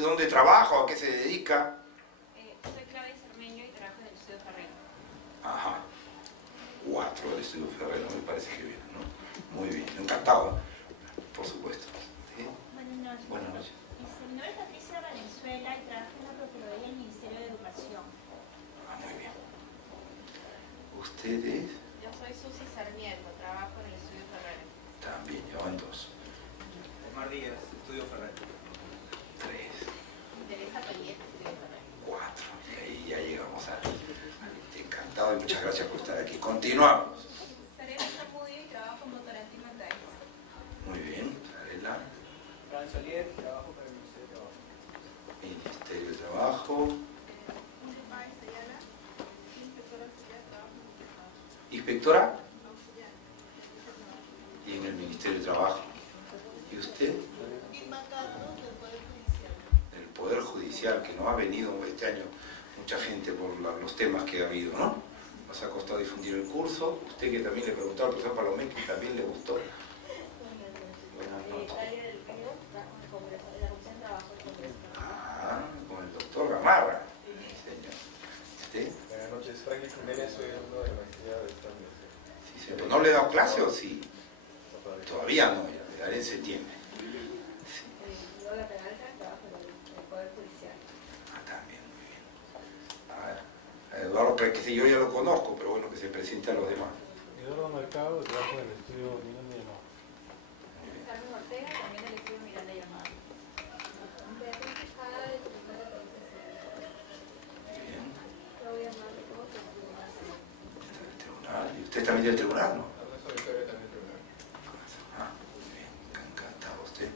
dónde trabaja o a qué se dedica? Soy Claudia Cermeño y trabajo en el Estudio Ferrero. Ajá. 4 del Estudio Ferrero, me parece que bien, ¿no? Muy bien, encantado, por supuesto. ¿Sí? Buenas noches. Buenas noches. Mi nombre es Patricia Valenzuela y trabajo en la Procuraduría del Ministerio de Educación. Ah, muy bien. ¿Ustedes? Yo soy Susi Sarmiento, trabajo en el Estudio Ferrero. También, ya van 2. Omar Díaz, Estudio Ferrero. 3, Teresa Payet, Estudio Ferrero. 4. Y ahí ya llegamos a... Encantado y muchas gracias por estar aquí. Continuamos. Serena Zamudio y trabajo en Motorantino Andares. Muy bien, Sarela. Fran Solier, trabajo para el Ministerio de Trabajo. Ministerio de Trabajo. Ingrid Páez Ayala, inspectora auxiliar de trabajo en el trabajo. Inspectora. Auxiliar. Y en el Ministerio de Trabajo. ¿Y usted? Irma Carlos, del Poder Judicial. El Poder Judicial, que no ha venido este año mucha gente por los temas que ha habido, ¿no? Nos ha costado difundir el curso. Usted que también le preguntó al profesor Palomé, que también le gustó. Buenas noches. Italia del Río, trabajo en el Congreso, en la Comisión de Trabajo del Congreso. Ah, con el doctor Gamarra. Sí, señor. ¿Usted? Buenas noches, Franklin Jiménez, soy alumno de la maestría de esta universidad. Sí, señor. ¿No le he dado clase o sí? No, todavía. Todavía no, ya le daré en septiembre. Lola Peralta, trabajo en el Poder Judicial. Ah, también, muy bien. A Eduardo, que si yo ya lo conozco, pero bueno, que se presente a los demás. Eduardo Mercado, trabajo en el estudio Miranda y Amado. Carmen Ortega, también del Estudio Miranda y Amado. Beatriz Tejada, del Tribunal de Defensa. Bien. Claudia Marcos, del Tribunal Nacional. Está en el tribunal. Y usted también del tribunal, ¿no? Ernesto Victoria también tribunal. Ah, muy bien. Encantado usted.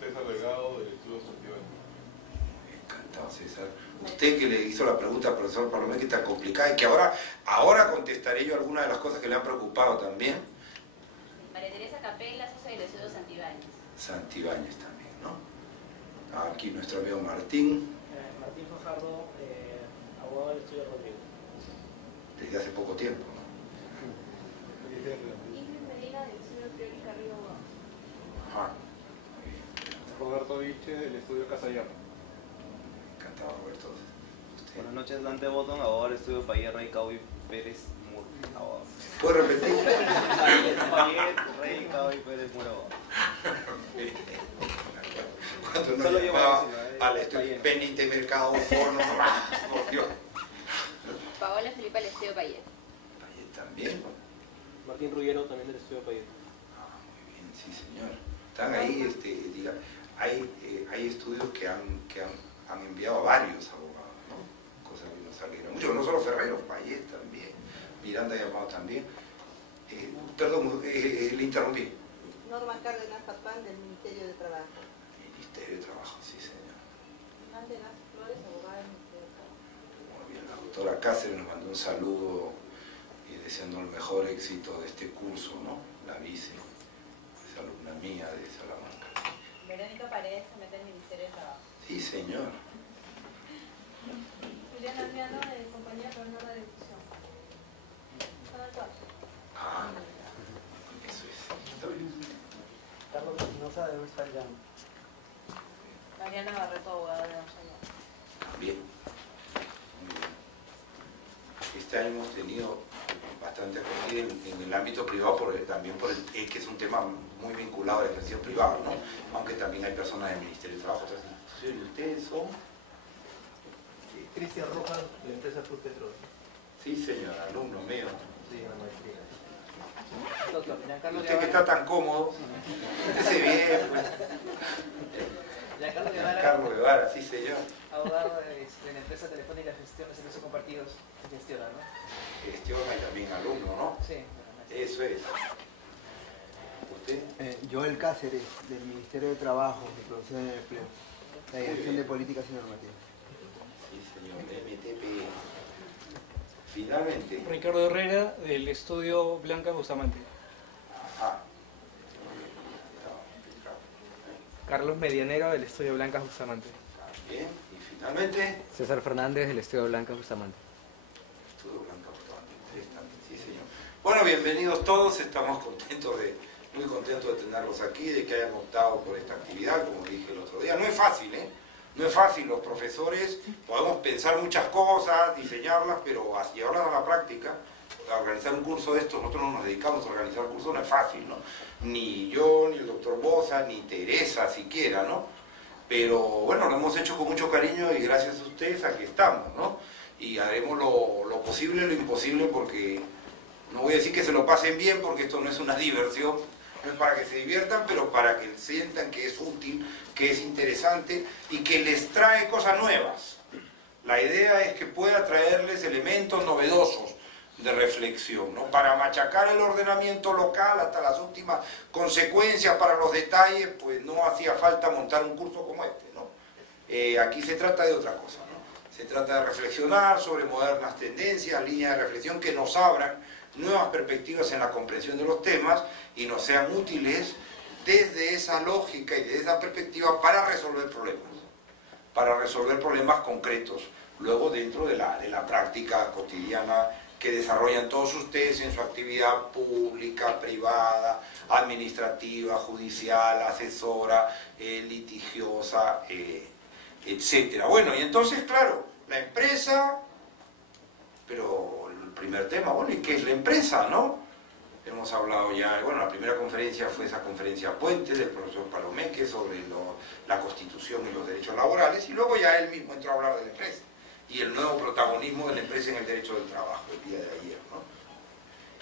César Delgado, del Estudio Social. Muy bien, encantado, César. Usted que le hizo la pregunta al profesor Palomé, que está complicada y que ahora contestaré yo algunas de las cosas que le han preocupado también. María Teresa Capella, socia del Estudio Santibáñez. Santibáñez también, ¿no? Aquí nuestro amigo Martín, Martín Fajardo, abogado del Estudio Rodrigo. desde hace poco tiempo, ¿no? Ingrid Medina, del Estudio Priori Carrillo. Ajá. Roberto Viche, del Estudio Casayama. Encantado, Roberto. Usted. Buenas noches, Dante Botón, abogado del Estudio Payet, Rey Caubi Pérez Mur, abogado. ¿Puede repetir? Payet, Rey Caubi Pérez Mur, abogado. Cuando no Solo llevo llamaba eso, al estudio Benite Mercado Fono, por Dios. Paola Felipa, del Estudio Payet. Ahí también. Martín Ruggiero, también del Estudio Payet. Ah, muy bien, sí, señor. Están ahí, hay estudios que han enviado a varios abogados, ¿no? Cosa que nos alegra mucho. No solo Ferrero, Payet también, Miranda llamado también. Perdón, le interrumpí. Norma Cárdenas Papán, del Ministerio de Trabajo. Ministerio de Trabajo, sí, señor. Fernanda Las Flores, abogada del Ministerio de Trabajo. Muy bien, la doctora Cáceres nos mandó un saludo y deseando el mejor éxito de este curso, ¿no? La vice, es alumna mía de Salamanca. Verónica Paredes, se mete en el Ministerio de Trabajo. Sí, señor. Julián Armiano, de Compañía Peruana de Difusión. Son el 4. Ah, eso es, está bien. Carlos Espinosa, de Ernst Young. Mariana Barreto, abogada de Nacional. También. Muy bien. Este año hemos tenido bastante acogida en el ámbito privado, también por el que es un tema muy vinculado a la gestión privada, ¿no? Aunque también hay personas del Ministerio de Trabajo, otras instituciones. ¿Ustedes son? Cristian Rojas, de la empresa Plus Petrol. Sí, señor, alumno mío. Sí, en la maestría. Doctor, Giancarlo Usted que está tan cómodo, esté bien, pues. Giancarlo Guevara, Carlos Guevara, sí, señor. abogado de la empresa telefónica de gestión de servicios compartidos, gestiona, ¿no? Gestiona y también alumno, ¿no? Sí. Eso es. ¿Usted? Joel Cáceres, del Ministerio de Trabajo, de Producción y Empleo, la Dirección de Políticas y Normativas. Sí, señor, MTP. Finalmente. Ricardo Herrera, del Estudio Blanca Bustamante. Ajá. Carlos Medianero, del Estudio Blanca Bustamante. Bien, y finalmente. César Fernández, del Estudio Blanca Bustamante. Estudio Blanca Bustamante, interesante, sí, señor. Bueno, bienvenidos todos, estamos muy contentos de tenerlos aquí, de que hayan optado por esta actividad, como dije el otro día. No es fácil, ¿eh? No es fácil, los profesores podemos pensar muchas cosas, diseñarlas, pero llevarlas a la práctica, a organizar un curso de estos, nosotros no nos dedicamos a organizar cursos, no es fácil, ¿no? Ni yo, ni el doctor Bosa, ni Teresa siquiera, ¿no? Pero bueno, lo hemos hecho con mucho cariño y gracias a ustedes aquí estamos, ¿no? Y haremos lo posible y lo imposible porque, no voy a decir que se lo pasen bien porque esto no es una diversión, no es para que se diviertan, pero para que sientan que es útil, que es interesante y que les trae cosas nuevas. La idea es que pueda traerles elementos novedosos de reflexión, ¿no? Para machacar el ordenamiento local hasta las últimas consecuencias para los detalles, pues no hacía falta montar un curso como este, ¿no? Aquí se trata de otra cosa, ¿no? Se trata de reflexionar sobre modernas tendencias, líneas de reflexión que nos abran nuevas perspectivas en la comprensión de los temas y nos sean útiles desde esa lógica y desde esa perspectiva para resolver problemas concretos, luego dentro de la práctica cotidiana que desarrollan todos ustedes en su actividad pública, privada, administrativa, judicial, asesora, litigiosa, etc. Bueno, y entonces, claro, la empresa, pero el primer tema, bueno, ¿y qué es la empresa, no? Hemos hablado ya, bueno, la primera conferencia fue esa conferencia puente del profesor Palomeque sobre la Constitución y los derechos laborales, y luego ya él mismo entró a hablar de la empresa y el nuevo protagonismo de la empresa en el derecho del trabajo el día de ayer, ¿no?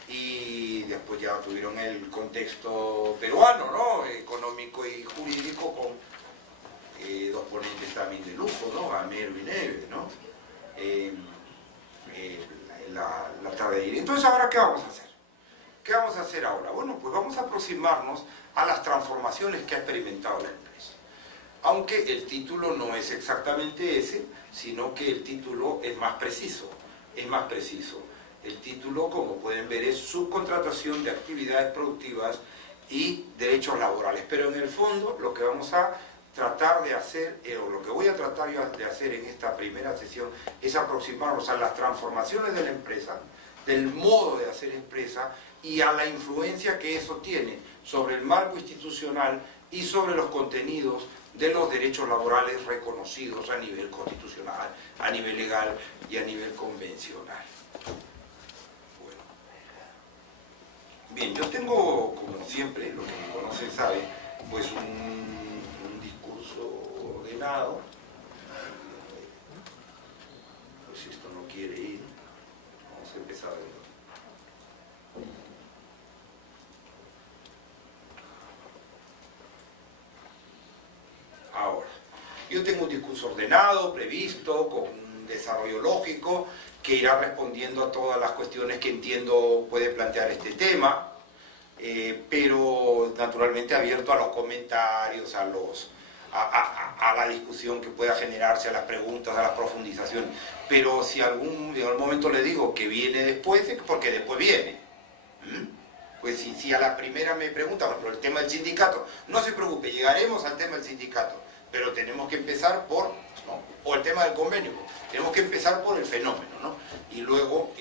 Y después ya tuvieron el contexto peruano, ¿no? Económico y jurídico con dos ponentes también de lujo, ¿no? Gamero y Neves, ¿no? La tarde de ayer. Entonces, ¿ahora qué vamos a hacer? ¿Qué vamos a hacer ahora? Bueno, pues vamos a aproximarnos a las transformaciones que ha experimentado la empresa. Aunque el título no es exactamente ese, sino que el título es más preciso. Es más preciso. El título, como pueden ver, es subcontratación de actividades productivas y derechos laborales. Pero en el fondo, lo que vamos a tratar de hacer, o lo que voy a tratar de hacer en esta primera sesión, es aproximarnos a las transformaciones de la empresa, del modo de hacer empresa y a la influencia que eso tiene sobre el marco institucional y sobre los contenidos de los derechos laborales reconocidos a nivel constitucional, a nivel legal y a nivel convencional. Bueno. Bien, yo tengo, como siempre, lo que me conocen sabe, pues un discurso ordenado. Pues si esto no quiere ir, vamos a empezar de nuevo. Ahora, yo tengo un discurso ordenado, previsto, con un desarrollo lógico, que irá respondiendo a todas las cuestiones que entiendo puede plantear este tema, pero naturalmente abierto a los comentarios, a la discusión que pueda generarse, a las preguntas, a las profundizaciones. Pero si en algún momento le digo que viene después, es porque después viene. Pues si a la primera me preguntan por el tema del sindicato, no se preocupe, llegaremos al tema del sindicato, pero tenemos que empezar por, ¿no? O el tema del convenio, tenemos que empezar por el fenómeno, ¿no? Y luego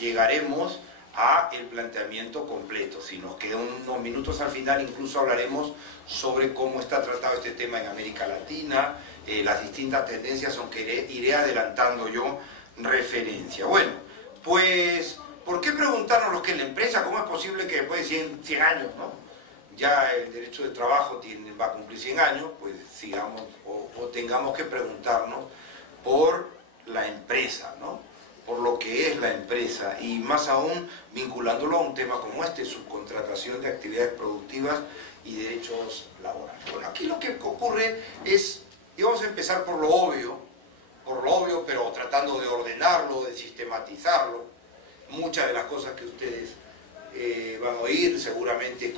llegaremos a el planteamiento completo. Si nos quedan unos minutos al final, incluso hablaremos sobre cómo está tratado este tema en América Latina, las distintas tendencias, aunque iré adelantando yo referencia. Bueno, pues ¿por qué preguntarnos lo que es la empresa? ¿Cómo es posible que después de 100 años, ¿no? Ya el derecho de trabajo va a cumplir 100 años, pues sigamos o tengamos que preguntarnos por la empresa, ¿no? Por lo que es la empresa y más aún vinculándolo a un tema como este, subcontratación de actividades productivas y derechos laborales. Bueno, aquí lo que ocurre es, y vamos a empezar por lo obvio, pero tratando de ordenarlo, de sistematizarlo. Muchas de las cosas que ustedes van a oír seguramente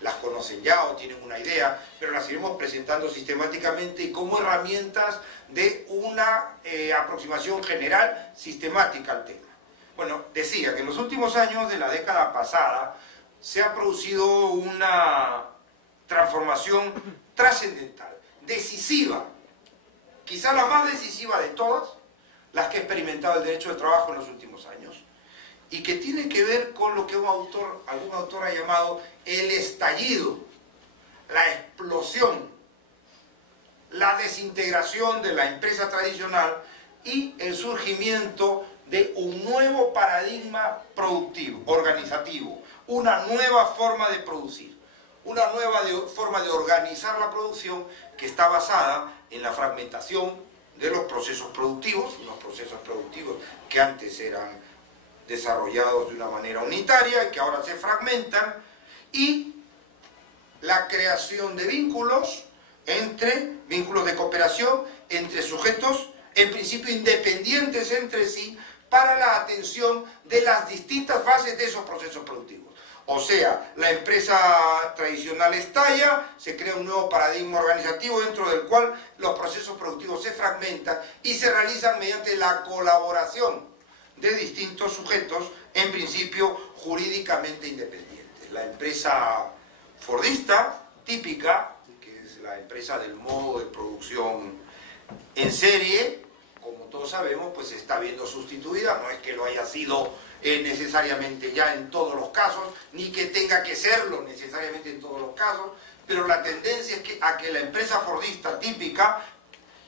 las conocen ya o tienen una idea, pero las iremos presentando sistemáticamente y como herramientas de una aproximación general sistemática al tema. Bueno, decía que en los últimos años de la década pasada se ha producido una transformación trascendental, decisiva, quizá la más decisiva de todas las que ha experimentado el derecho de trabajo en los últimos años, y que tiene que ver con lo que algún autor ha llamado el estallido, la explosión la desintegración de la empresa tradicional y el surgimiento de un nuevo paradigma productivo, organizativo, una nueva forma de producir, una nueva forma de organizar la producción que está basada en la fragmentación de los procesos productivos, unos procesos productivos que antes eran desarrollados de una manera unitaria y que ahora se fragmentan, y la creación de vínculos de cooperación entre sujetos en principio independientes entre sí para la atención de las distintas fases de esos procesos productivos. O sea, la empresa tradicional estalla, se crea un nuevo paradigma organizativo dentro del cual los procesos productivos se fragmentan y se realizan mediante la colaboración de distintos sujetos, en principio jurídicamente independientes. La empresa fordista, típica, que es la empresa del modo de producción en serie, como todos sabemos, pues se está viendo sustituida, no es que lo haya sido necesariamente ya en todos los casos, ni que tenga que serlo necesariamente en todos los casos, pero la tendencia es a que la empresa fordista típica,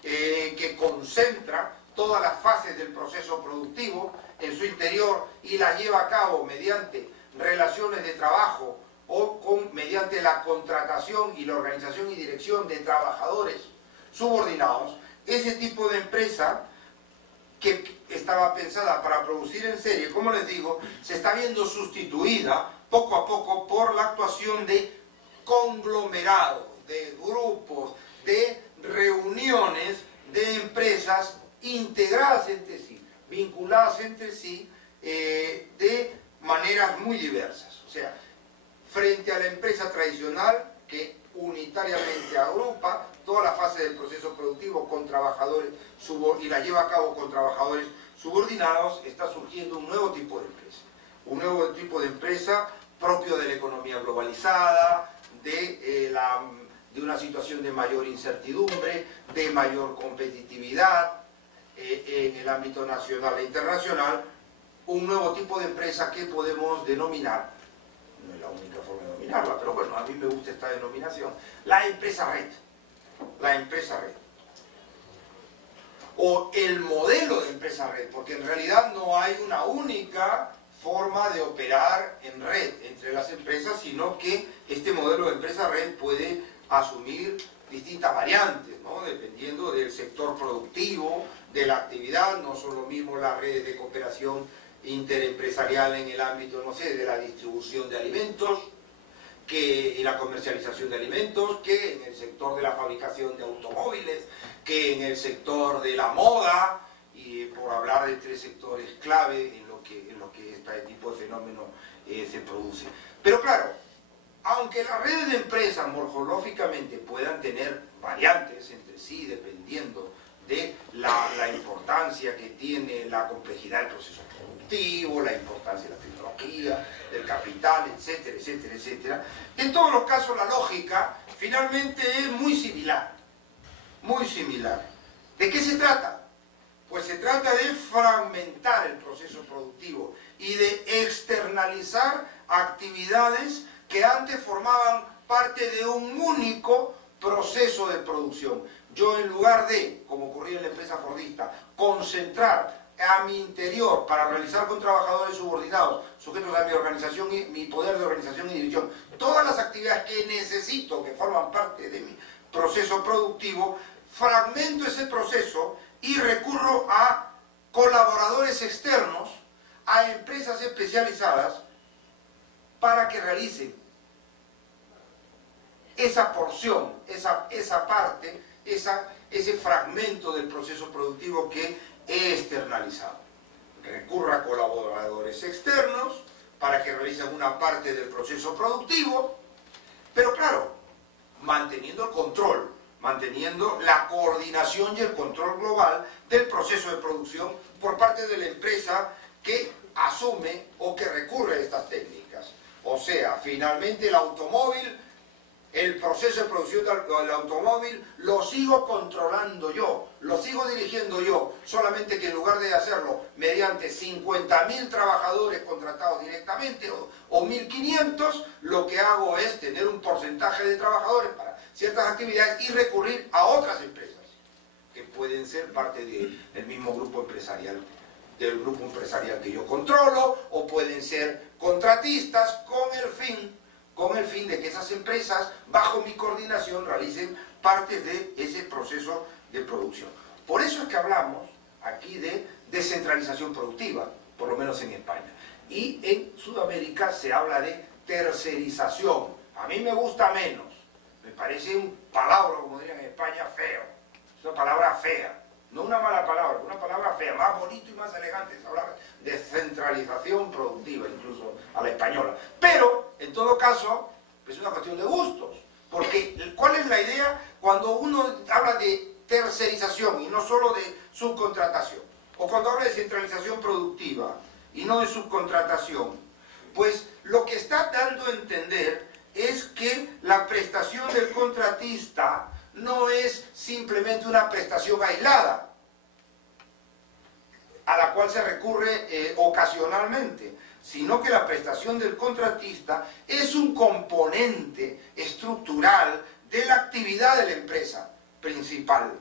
que concentra todas las fases del proceso productivo en su interior y las lleva a cabo mediante relaciones de trabajo o mediante la contratación y la organización y dirección de trabajadores subordinados, ese tipo de empresa que estaba pensada para producir en serie, como les digo, se está viendo sustituida poco a poco por la actuación de conglomerados, de grupos, de reuniones de empresas integradas entre sí, vinculadas entre sí de maneras muy diversas. O sea, frente a la empresa tradicional que unitariamente agrupa toda la fase del proceso productivo con trabajadores y la lleva a cabo con trabajadores subordinados, está surgiendo un nuevo tipo de empresa. Un nuevo tipo de empresa propio de la economía globalizada, de una situación de mayor incertidumbre, de mayor competitividad en el ámbito nacional e internacional, un nuevo tipo de empresa que podemos denominar, no es la única forma de denominarla, pero bueno, a mí me gusta esta denominación, la empresa red. La empresa red. O el modelo de empresa red, porque en realidad no hay una única forma de operar en red entre las empresas, sino que este modelo de empresa red puede asumir distintas variantes, ¿no? Dependiendo del sector productivo, de la actividad. No son lo mismo las redes de cooperación interempresarial en el ámbito, no sé, de la distribución de alimentos y la comercialización de alimentos, que en el sector de la fabricación de automóviles, que en el sector de la moda, y por hablar de tres sectores clave en lo que este tipo de fenómeno se produce. Pero claro, aunque las redes de empresas morfológicamente puedan tener variantes entre sí, dependiendo de la importancia que tiene la complejidad del proceso productivo, la importancia de la tecnología, del capital, etcétera, etcétera, etcétera, en todos los casos la lógica finalmente es muy similar. Muy similar. ¿De qué se trata? Pues se trata de fragmentar el proceso productivo y de externalizar actividades que antes formaban parte de un único proceso de producción. Yo, en lugar de, como ocurría en la empresa fordista, concentrar a mi interior para realizar con trabajadores subordinados, sujetos a mi organización y mi poder de organización y dirección, todas las actividades que necesito, que forman parte de mi proceso productivo, fragmento ese proceso y recurro a colaboradores externos, a empresas especializadas, para que realicen esa porción, esa parte, ese fragmento del proceso productivo que he externalizado. Recurro a colaboradores externos para que realicen una parte del proceso productivo, pero claro, manteniendo el control, manteniendo la coordinación y el control global del proceso de producción por parte de la empresa que asume o que recurre a estas técnicas. O sea, finalmente el automóvil, el proceso de producción del automóvil lo sigo controlando yo, lo sigo dirigiendo yo, solamente que en lugar de hacerlo mediante 50.000 trabajadores contratados directamente o 1.500, lo que hago es tener un porcentaje de trabajadores para ciertas actividades y recurrir a otras empresas que pueden ser parte del mismo grupo empresarial, del grupo empresarial que yo controlo, o pueden ser contratistas con el fin de que esas empresas, bajo mi coordinación, realicen parte de ese proceso de producción. Por eso es que hablamos aquí de descentralización productiva, por lo menos en España. Y en Sudamérica se habla de tercerización. A mí me gusta menos. Me parece un palabra, como dirían en España, feo. Es una palabra fea. No una mala palabra, una palabra fea, más bonito y más elegante. Es hablar de descentralización productiva, incluso a la española. Pero, en todo caso, es una cuestión de gustos. Porque, ¿cuál es la idea cuando uno habla de tercerización y no solo de subcontratación? O cuando habla de centralización productiva y no de subcontratación. Pues lo que está dando a entender es que la prestación del contratista no es simplemente una prestación aislada, a la cual se recurre ocasionalmente, sino que la prestación del contratista es un componente estructural de la actividad de la empresa principal.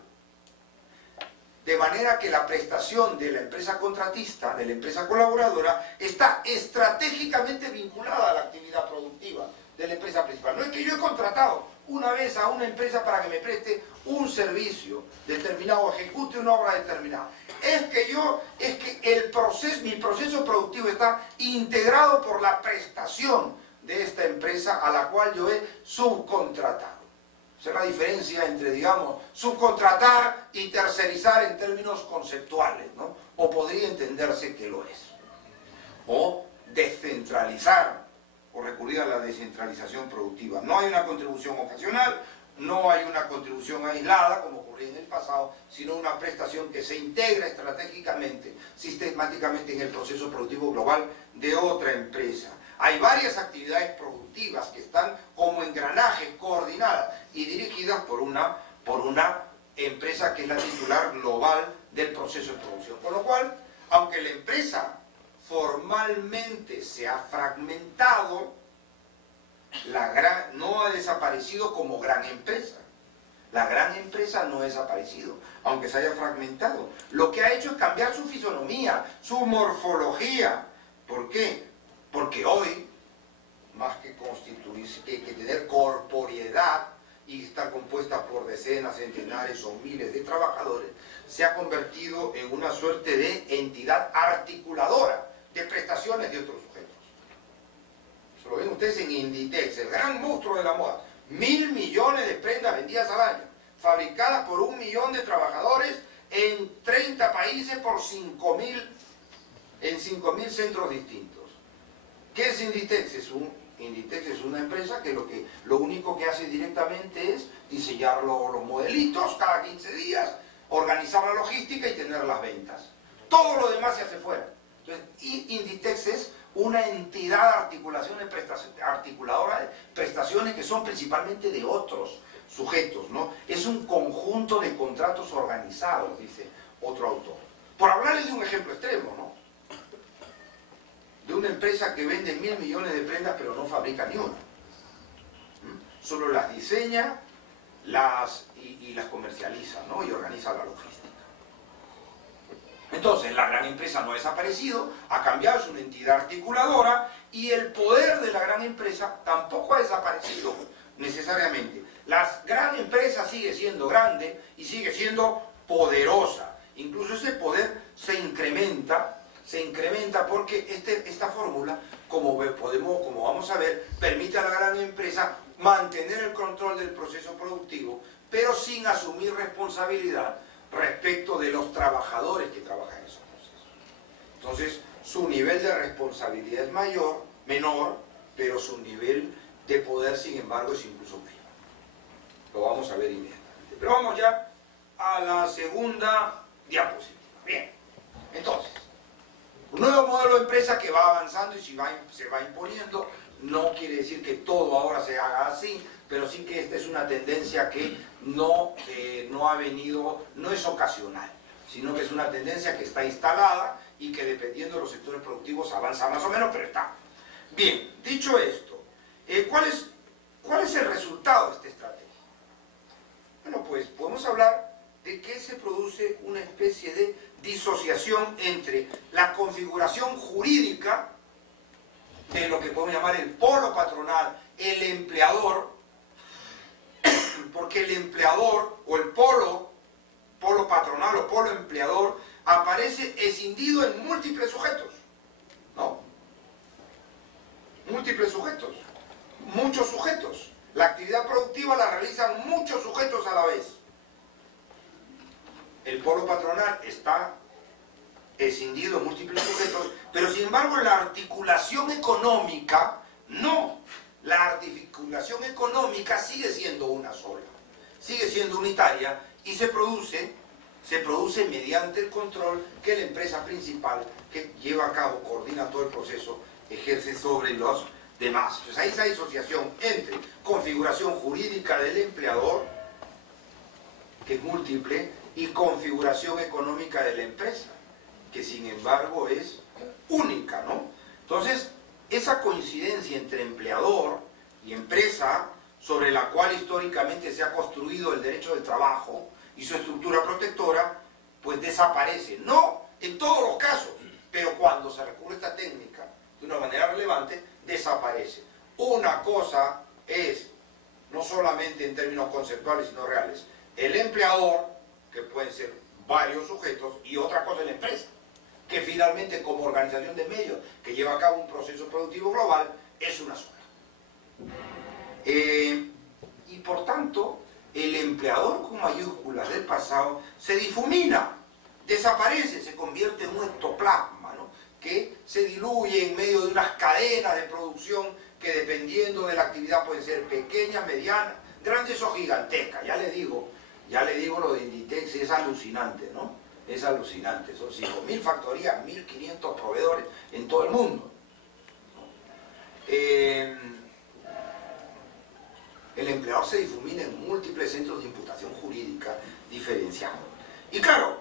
De manera que la prestación de la empresa contratista, de la empresa colaboradora, está estratégicamente vinculada a la actividad productiva de la empresa principal. No es que yo he contratado una vez a una empresa para que me preste un servicio determinado, ejecute una obra determinada. Es que mi proceso productivo está integrado por la prestación de esta empresa a la cual yo he subcontratado. Esa es la diferencia entre, digamos, subcontratar y tercerizar en términos conceptuales, ¿no? O podría entenderse que lo es. O descentralizar, o recurrir a la descentralización productiva. No hay una contribución ocasional, no hay una contribución aislada, como ocurría en el pasado, sino una prestación que se integra estratégicamente, sistemáticamente en el proceso productivo global de otra empresa. Hay varias actividades productivas que están como engranajes coordinadas y dirigidas por una empresa que es la titular global del proceso de producción. Con lo cual, aunque la empresa formalmente se ha fragmentado, no ha desaparecido como gran empresa. La gran empresa no ha desaparecido, aunque se haya fragmentado. Lo que ha hecho es cambiar su fisonomía, su morfología. ¿Por qué? Porque hoy, más que constituirse, que tener corporeidad y estar compuesta por decenas, centenares o miles de trabajadores, se ha convertido en una suerte de entidad articuladora de prestaciones de otros sujetos. Eso lo ven ustedes en Inditex, el gran monstruo de la moda. 1.000 millones de prendas vendidas al año, fabricadas por 1 millón de trabajadores en 30 países por 5.000 centros distintos. ¿Qué es Inditex? Inditex es una empresa que lo único que hace directamente es diseñar los modelitos cada 15 días, organizar la logística y tener las ventas. Todo lo demás se hace fuera. Entonces, Inditex es una entidad articuladora de prestaciones que son principalmente de otros sujetos, ¿no? Es un conjunto de contratos organizados, dice otro autor. Por hablarles de un ejemplo extremo, ¿no? De una empresa que vende 1.000 millones de prendas pero no fabrica ni una. Solo las diseña y las comercializa, ¿no? Y organiza la logística. Entonces, la gran empresa no ha desaparecido, ha cambiado, es una entidad articuladora y el poder de la gran empresa tampoco ha desaparecido necesariamente. La gran empresa sigue siendo grande y sigue siendo poderosa. Incluso ese poder se incrementa porque esta fórmula, como vamos a ver, permite a la gran empresa mantener el control del proceso productivo, pero sin asumir responsabilidad respecto de los trabajadores que trabajan en esos procesos. Entonces, su nivel de responsabilidad es menor, pero su nivel de poder, sin embargo, es incluso mayor. Lo vamos a ver inmediatamente. Pero vamos ya a la segunda diapositiva. Bien, entonces, un nuevo modelo de empresa que va avanzando y se va imponiendo. No quiere decir que todo ahora se haga así, pero sí que esta es una tendencia que no es ocasional, sino que es una tendencia que está instalada y que dependiendo de los sectores productivos avanza más o menos, pero está. Bien, dicho esto, ¿cuál es el resultado de esta estrategia? Bueno, pues podemos hablar de que se produce una especie de disociación entre la configuración jurídica de lo que podemos llamar el polo patronal, el empleador, porque el empleador o el polo patronal o polo empleador aparece escindido en múltiples sujetos, ¿no? Múltiples sujetos, muchos sujetos. La actividad productiva la realizan muchos sujetos a la vez. El polo patronal está escindido en múltiples sujetos, pero sin embargo la articulación económica no. La articulación económica sigue siendo una sola, sigue siendo unitaria y se produce mediante el control que la empresa principal que lleva a cabo, coordina todo el proceso, ejerce sobre los demás. Entonces hay esa disociación entre configuración jurídica del empleador, que es múltiple, y configuración económica de la empresa, que sin embargo es única, ¿no? Entonces, esa coincidencia entre empleador y empresa, sobre la cual históricamente se ha construido el derecho del trabajo y su estructura protectora, pues desaparece. No en todos los casos, pero cuando se recurre a esta técnica de una manera relevante, desaparece. Una cosa es, no solamente en términos conceptuales, sino reales, el empleador, que pueden ser varios sujetos, y otra cosa es la empresa, que finalmente como organización de medios que lleva a cabo un proceso productivo global, es una sola. Y por tanto, el empleador con mayúsculas del pasado se difumina, desaparece, se convierte en un ectoplasma, ¿no?, que se diluye en medio de unas cadenas de producción que dependiendo de la actividad pueden ser pequeñas, medianas, grandes o gigantescas. Ya le digo lo de Inditex, es alucinante, ¿no? Es alucinante, son 5.000 factorías, 1.500 proveedores en todo el mundo. El empleador se difumina en múltiples centros de imputación jurídica diferenciados. Y claro,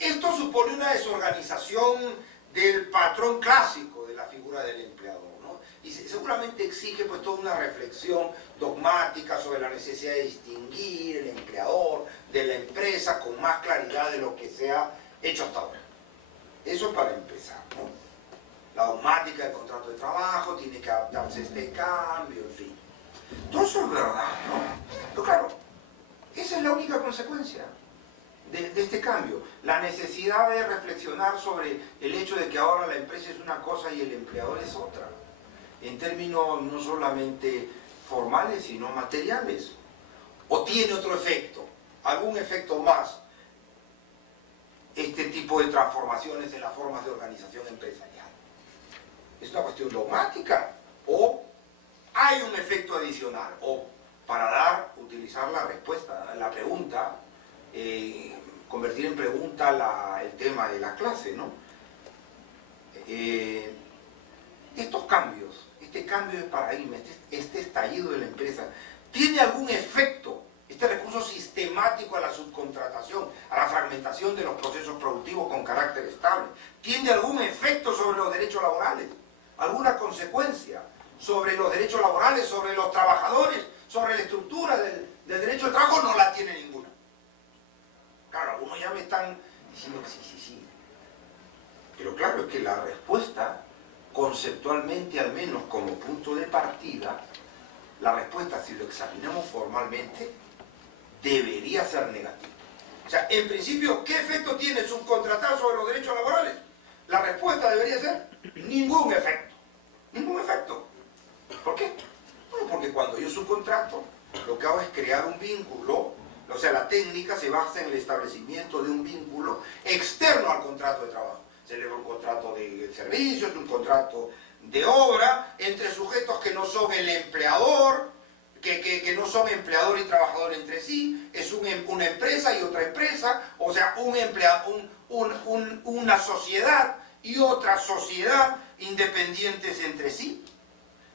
esto supone una desorganización del patrón clásico de la figura del empleador, ¿no? Y seguramente exige pues toda una reflexión dogmática sobre la necesidad de distinguir el empleador de la empresa con más claridad de lo que se ha hecho hasta ahora. Eso para empezar, ¿no? La dogmática del contrato de trabajo tiene que adaptarse a este cambio, en fin. Todo eso es verdad, ¿no? Pero claro, esa es la única consecuencia de este cambio. La necesidad de reflexionar sobre el hecho de que ahora la empresa es una cosa y el empleador es otra, en términos no solamente formales, sino materiales. ¿O tiene otro efecto? ¿Algún efecto más? Este tipo de transformaciones en las formas de organización empresarial. ¿Es una cuestión dogmática? ¿O hay un efecto adicional? O, para utilizar la respuesta, la pregunta, convertir en pregunta el tema de la clase, ¿no? Estos cambios, este cambio de paradigma, este estallido de la empresa, ¿tiene algún efecto, este recurso sistemático a la subcontratación, a la fragmentación de los procesos productivos con carácter estable? ¿Tiene algún efecto sobre los derechos laborales? ¿Alguna consecuencia sobre los derechos laborales, sobre los trabajadores, sobre la estructura del derecho al trabajo? No la tiene ninguna. Claro, algunos ya me están diciendo que sí. Pero claro, es que la respuesta, conceptualmente al menos como punto de partida, la respuesta, si lo examinamos formalmente, debería ser negativa. O sea, en principio, ¿qué efecto tiene subcontratar sobre los derechos laborales? La respuesta debería ser ningún efecto. Ningún efecto. ¿Por qué? Bueno, porque cuando yo subcontrato, lo que hago es crear un vínculo. O sea, la técnica se basa en el establecimiento de un vínculo externo al contrato de trabajo. Se eleva un contrato de servicios, un contrato de obra, entre sujetos que no son el empleador, que no son empleador y trabajador entre sí, es una empresa y otra empresa, o sea, una sociedad y otra sociedad independientes entre sí.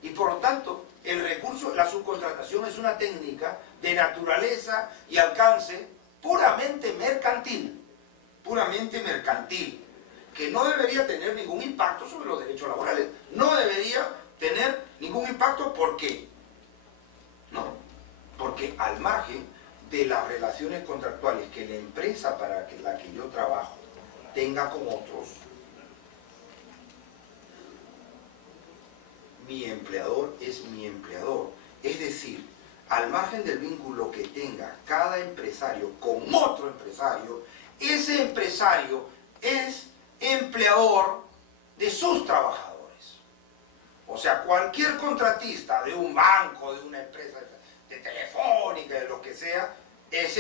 Y por lo tanto, el recurso, la subcontratación es una técnica de naturaleza y alcance puramente mercantil, que no debería tener ningún impacto sobre los derechos laborales. No debería tener ningún impacto, ¿por qué? ¿No? Porque al margen de las relaciones contractuales que la empresa para la que yo trabajo tenga con otros, mi empleador es mi empleador. Es decir, al margen del vínculo que tenga cada empresario con otro empresario, ese empresario es empleador de sus trabajadores. O sea, cualquier contratista de un banco, de una empresa de telefónica, de lo que sea, es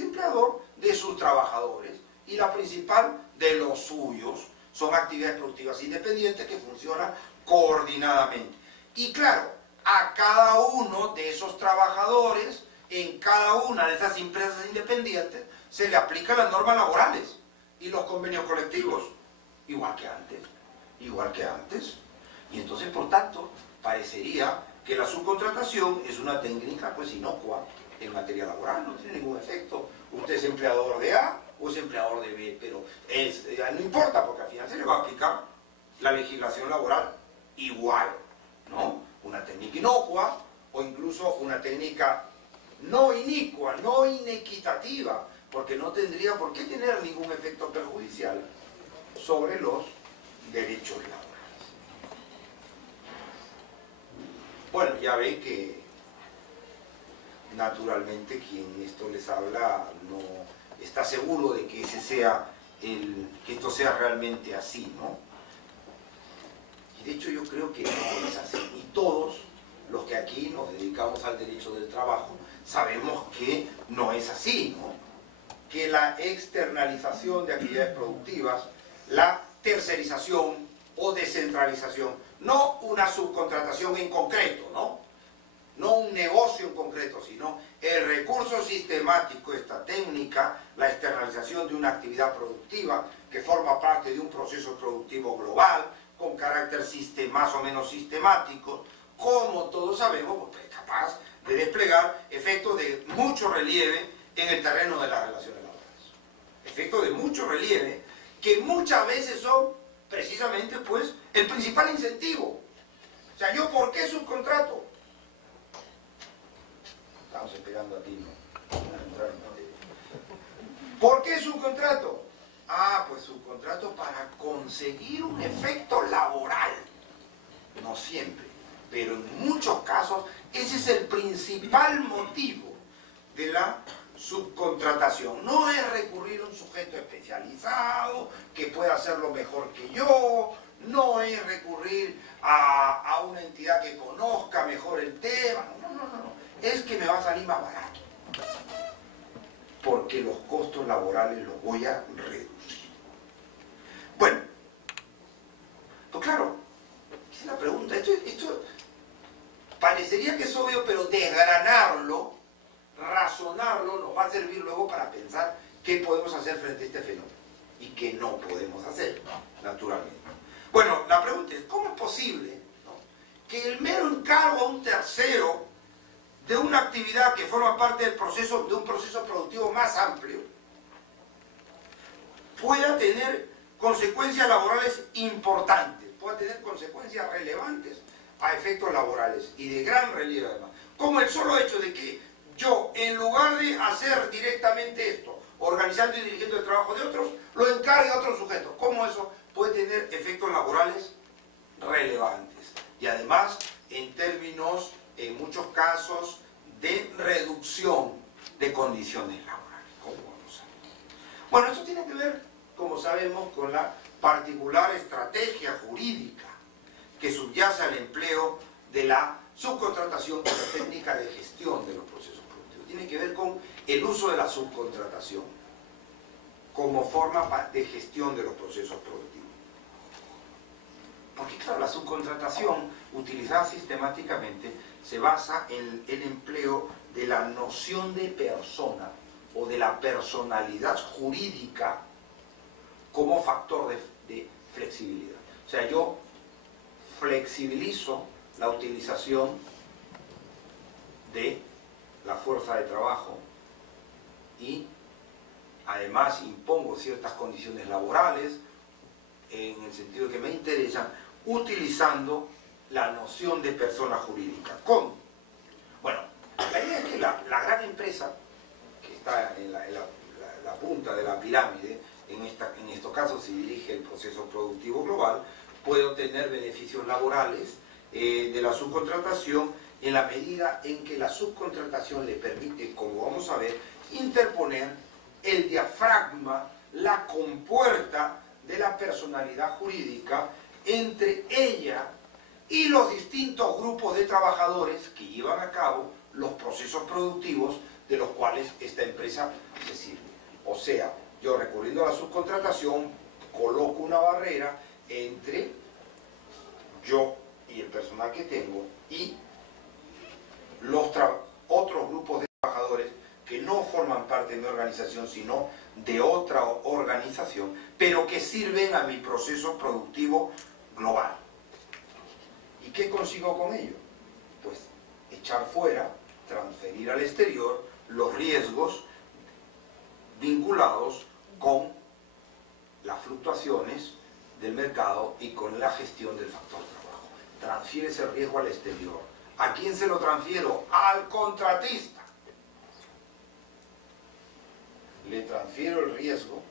empleador de sus trabajadores, y la principal de los suyos son actividades productivas independientes que funcionan coordinadamente. Y claro, a cada uno de esos trabajadores, en cada una de esas empresas independientes, se le aplican las normas laborales y los convenios colectivos, igual que antes, igual que antes. Y entonces, por tanto, parecería que la subcontratación es una técnica pues inocua en materia laboral, no tiene ningún efecto. Usted es empleador de A o es empleador de B, pero no importa, porque al final se le va a aplicar la legislación laboral igual, ¿no? Una técnica inocua o incluso una técnica no inicua, no inequitativa, porque no tendría por qué tener ningún efecto perjudicial sobre los derechos laborales. Bueno, ya ven que naturalmente quien esto les habla no está seguro de que que esto sea realmente así, ¿no? Y de hecho yo creo que no es así. Y todos los que aquí nos dedicamos al derecho del trabajo sabemos que no es así, ¿no? Que la externalización de actividades productivas, la tercerización o descentralización, no una subcontratación en concreto, ¿no? No un negocio en concreto, sino el recurso sistemático, esta técnica, la externalización de una actividad productiva que forma parte de un proceso productivo global, con carácter más o menos sistemático, como todos sabemos, pues, es capaz de desplegar efectos de mucho relieve en el terreno de las relaciones laborales. Efectos de mucho relieve que muchas veces son precisamente pues el principal incentivo. O sea, ¿yo por qué subcontrato? Estamos esperando a ti, ¿no? ¿Por qué subcontrato? Ah, pues subcontrato para conseguir un efecto laboral. No siempre, pero en muchos casos ese es el principal motivo de la subcontratación. No es recurrir a un sujeto especializado que pueda hacerlo mejor que yo, no es recurrir a una entidad que conozca mejor el tema, no. Es que me va a salir más barato, porque los costos laborales los voy a reducir. Bueno, pues claro, esa es la pregunta. Esto parecería que es obvio, pero desgranarlo, razonarlo, nos va a servir luego para pensar qué podemos hacer frente a este fenómeno y qué no podemos hacer, naturalmente. Bueno, la pregunta es, ¿cómo es posible, ¿no?, que el mero encargo a un tercero de una actividad que forma parte del proceso, de un proceso productivo más amplio, pueda tener consecuencias laborales importantes, pueda tener consecuencias relevantes a efectos laborales y de gran relieve además? Como el solo hecho de que yo, en lugar de hacer directamente esto, organizando y dirigiendo el trabajo de otros, lo encargue a otros sujetos. ¿Cómo eso puede tener efectos laborales relevantes? Y además, en términos, en muchos casos, de reducción de condiciones laborales. ¿Cómo vamos a ver? Bueno, esto tiene que ver, como sabemos, con la particular estrategia jurídica que subyace al empleo de la subcontratación como técnica de gestión de los procesos productivos. Tiene que ver con el uso de la subcontratación como forma de gestión de los procesos productivos. Porque claro, la subcontratación utilizada sistemáticamente se basa en el empleo de la noción de persona o de la personalidad jurídica como factor de flexibilidad. O sea, yo flexibilizo la utilización de la fuerza de trabajo y además impongo ciertas condiciones laborales en el sentido de que me interesan, utilizando la noción de persona jurídica. ¿Cómo? Bueno, la idea es que la gran empresa está en la punta de la pirámide, en estos casos se dirige el proceso productivo global, puede obtener beneficios laborales de la subcontratación en la medida en que la subcontratación le permite, como vamos a ver, interponer el diafragma, la compuerta de la personalidad jurídica entre ella y los distintos grupos de trabajadores que llevan a cabo los procesos productivos de los cuales esta empresa se sirve. O sea, yo recurriendo a la subcontratación coloco una barrera entre yo y el personal que tengo y los otros grupos de trabajadores que no forman parte de mi organización, sino de otra organización, pero que sirven a mi proceso productivo global. ¿Y qué consigo con ello? Pues echar fuera, transferir al exterior los riesgos vinculados con las fluctuaciones del mercado y con la gestión del factor trabajo. Transfiere ese riesgo al exterior. ¿A quién se lo transfiero? Al contratista. Le transfiero el riesgo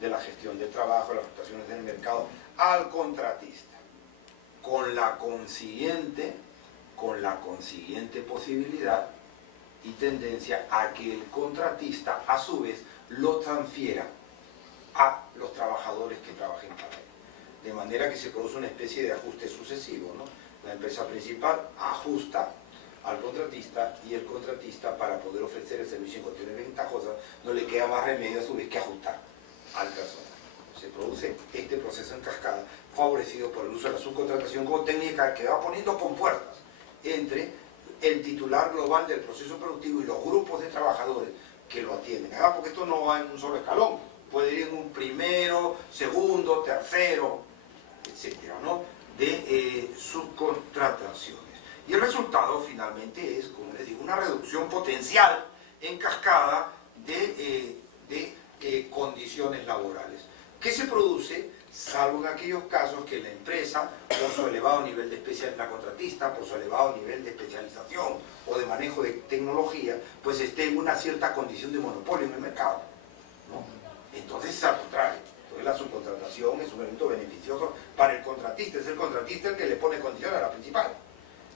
de la gestión del trabajo, las fluctuaciones del mercado, al contratista. Con la consiguiente posibilidad y tendencia a que el contratista a su vez lo transfiera a los trabajadores que trabajen para él. De manera que se produce una especie de ajuste sucesivo, ¿no? La empresa principal ajusta al contratista y el contratista, para poder ofrecer el servicio en condiciones ventajosas, no le queda más remedio a su vez que ajustar al personal. Se produce este proceso en cascada, favorecido por el uso de la subcontratación como técnica que va poniendo compuertas entre el titular global del proceso productivo y los grupos de trabajadores que lo atienden. Porque esto no va en un solo escalón, puede ir en un primero, segundo, tercero, etcétera, ¿no? De subcontrataciones. Y el resultado finalmente es, como les digo, una reducción potencial en cascada de condiciones laborales, que se produce, salvo en aquellos casos que la empresa, por su elevado nivel de especialización, la contratista, por su elevado nivel de especialización o de manejo de tecnología, pues esté en una cierta condición de monopolio en el mercado, ¿no? Entonces es al contrario. Entonces la subcontratación es un elemento beneficioso para el contratista, es el contratista el que le pone condiciones a la principal.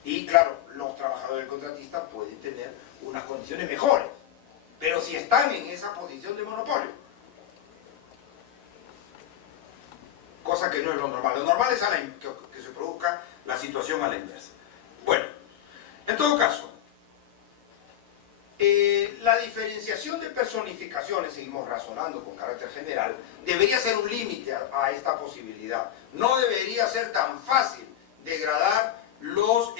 Y claro, los trabajadores del contratista pueden tener unas condiciones mejores, pero si están en esa posición de monopolio, cosa que no es lo normal. Lo normal es que se produzca la situación a la inversa. Bueno, en todo caso, la diferenciación de personificaciones, seguimos razonando con carácter general, debería ser un límite a esta posibilidad. No debería ser tan fácil degradar los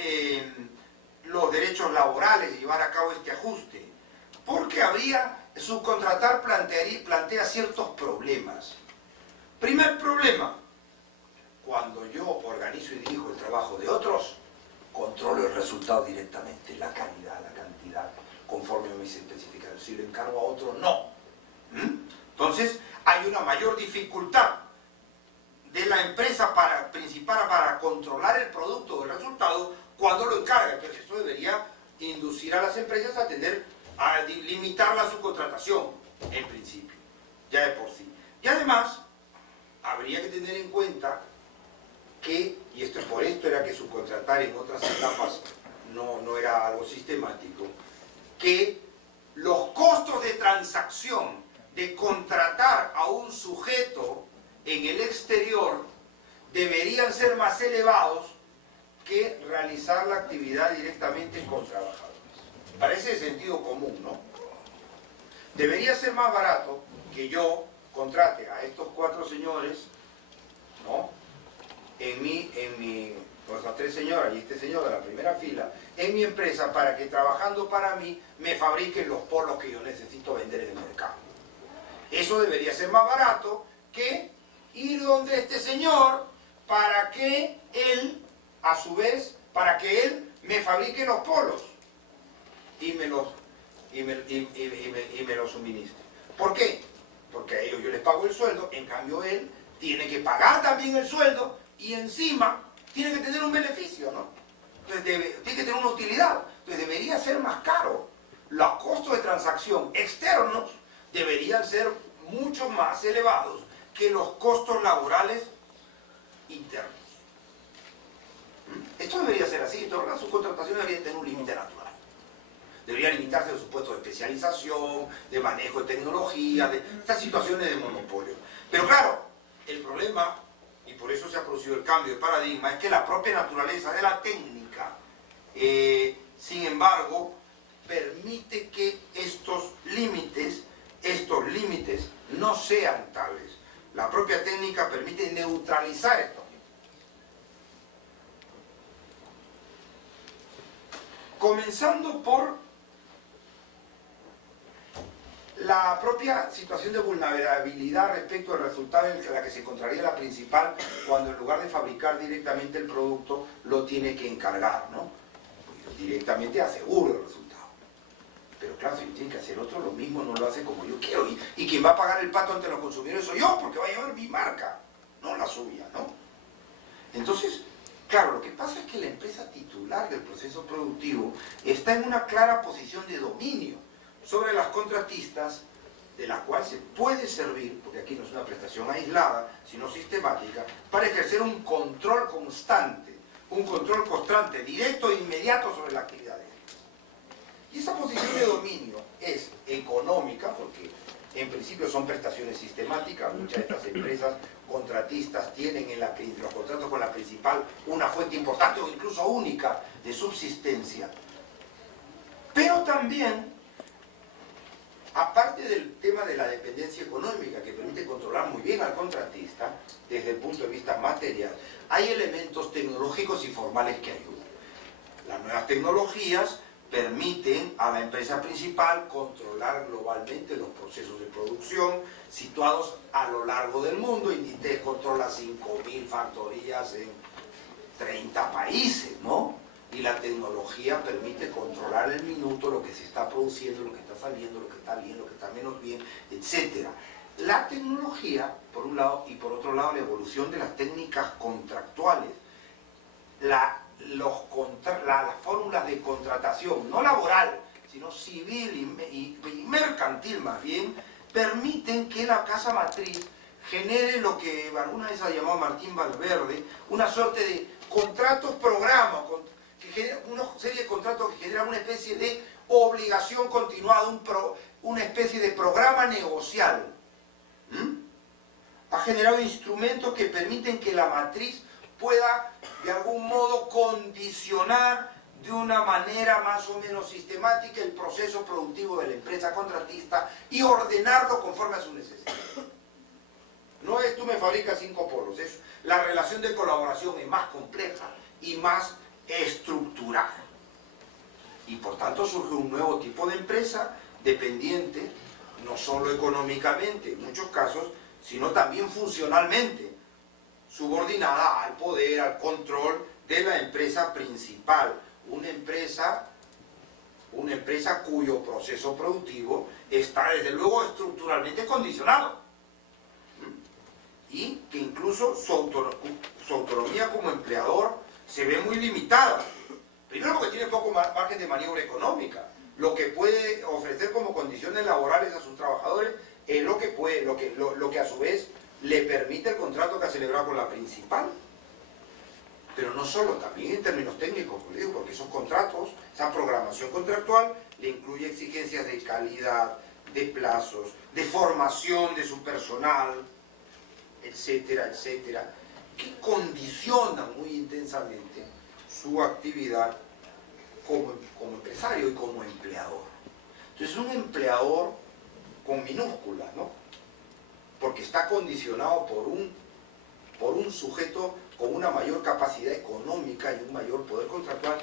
derechos laborales y llevar a cabo este ajuste, porque subcontratar plantea ciertos problemas. Primer problema: cuando yo organizo y dirijo el trabajo de otros, controlo el resultado directamente, la calidad, la cantidad, conforme a mis especificaciones. Si lo encargo a otro, no. Entonces, hay una mayor dificultad de la empresa principal para controlar el producto o el resultado cuando lo encarga. Entonces, esto debería inducir a las empresas a limitar la subcontratación, en principio, ya de por sí. Y además, habría que tener en cuenta que, y esto por esto era que subcontratar en otras etapas no era algo sistemático, que los costos de transacción de contratar a un sujeto en el exterior deberían ser más elevados que realizar la actividad directamente con trabajadores. Parece de sentido común, ¿no? Debería ser más barato que yo contrate a estos 4 señores, ¿no? Pues las 3 señoras y este señor de la primera fila, en mi empresa, para que trabajando para mí me fabriquen los polos que yo necesito vender en el mercado. Eso debería ser más barato que ir donde este señor para que él, a su vez, para que él me fabrique los polos y me los suministre. ¿Por qué? Porque a ellos yo les pago el sueldo, en cambio él tiene que pagar también el sueldo y encima tiene que tener un beneficio, ¿no? Entonces tiene que tener una utilidad. Entonces debería ser más caro los costos de transacción externos deberían ser mucho más elevados que los costos laborales internos. Esto debería ser así. Todas las subcontrataciones deberían tener un límite natural. Debería limitarse a los supuestos de especialización, de manejo de tecnología, de estas situaciones de monopolio. Pero claro, el problema, y por eso se ha producido el cambio de paradigma, es que la propia naturaleza de la técnica, sin embargo, permite que estos límites no sean tales. La propia técnica permite neutralizar estos límites. Comenzando por la propia situación de vulnerabilidad respecto al resultado en la que se encontraría la principal cuando en lugar de fabricar directamente el producto lo tiene que encargar, ¿no? Pues directamente aseguro el resultado. Pero claro, si tiene que hacer otro lo mismo, no lo hace como yo quiero. Y quien va a pagar el pato ante los consumidores soy yo, porque va a llevar mi marca, no la suya, ¿no? Entonces, claro, lo que pasa es que la empresa titular del proceso productivo está en una clara posición de dominio sobre las contratistas, de la cual se puede servir, porque aquí no es una prestación aislada, sino sistemática, para ejercer un control constante, directo e inmediato sobre la actividad de ellos. Y esa posición de dominio es económica, porque en principio son prestaciones sistemáticas. Muchas de estas empresas contratistas tienen en los contratos con la principal una fuente importante o incluso única de subsistencia. Pero también, aparte del tema de la dependencia económica, que permite controlar muy bien al contratista desde el punto de vista material, hay elementos tecnológicos y formales que ayudan. Las nuevas tecnologías permiten a la empresa principal controlar globalmente los procesos de producción situados a lo largo del mundo. Inditex controla 5.000 factorías en 30 países, ¿no? Y la tecnología permite controlar el minuto, lo que se está produciendo, lo que está saliendo, lo que está bien, lo que está menos bien, etc. La tecnología, por un lado, y por otro lado la evolución de las técnicas contractuales, las fórmulas de contratación, no laboral, sino civil y mercantil más bien, permiten que la casa matriz genere lo que alguna vez ha llamado Martín Valverde, una suerte de contratos programa, que genera una serie de contratos que generan una especie de obligación continuada, una especie de programa negocial. Ha generado instrumentos que permiten que la matriz pueda de algún modo condicionar de una manera más o menos sistemática el proceso productivo de la empresa contratista y ordenarlo conforme a sus necesidades. No es tú me fabricas 5 polos, es la relación de colaboración es más compleja y más estructurada. Y por tanto surge un nuevo tipo de empresa dependiente, no solo económicamente en muchos casos, sino también funcionalmente, subordinada al poder, al control de la empresa principal. Una empresa cuyo proceso productivo está desde luego estructuralmente condicionado y que incluso su autonomía como empleador se ve muy limitada. Primero porque tiene poco margen de maniobra económica. Lo que puede ofrecer como condiciones laborales a sus trabajadores es lo que a su vez le permite el contrato que ha celebrado con la principal. Pero no solo, también en términos técnicos, porque esos contratos, esa programación contractual, le incluye exigencias de calidad, de plazos, de formación de su personal, etcétera, etcétera, que condicionan muy intensamente su actividad como empresario y como empleador. Entonces, un empleador con minúsculas, ¿no? Porque está condicionado por un sujeto con una mayor capacidad económica y un mayor poder contractual,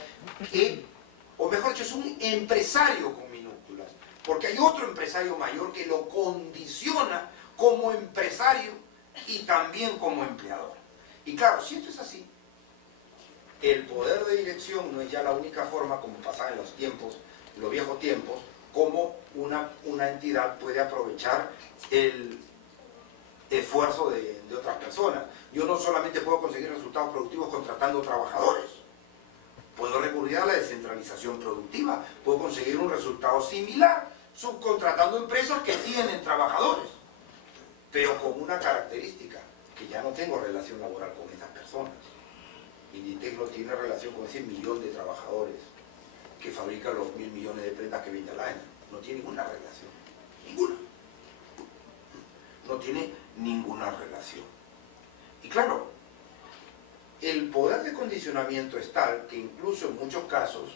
o mejor dicho, es un empresario con minúsculas, porque hay otro empresario mayor que lo condiciona como empresario y también como empleador. Y claro, si esto es así, el poder de dirección no es ya la única forma, como pasaba en los viejos tiempos, como una entidad puede aprovechar el esfuerzo de otras personas. Yo no solamente puedo conseguir resultados productivos contratando trabajadores, Puedo recurrir a la descentralización productiva, puedo conseguir un resultado similar subcontratando empresas que tienen trabajadores, pero con una característica, que ya no tengo relación laboral con esas personas. Inditex no tiene relación con ese millón de trabajadores que fabrican los 1.000 millones de prendas que vende al año. No tiene ninguna relación, ninguna. No tiene ninguna relación. Y claro, el poder de condicionamiento es tal que incluso en muchos casos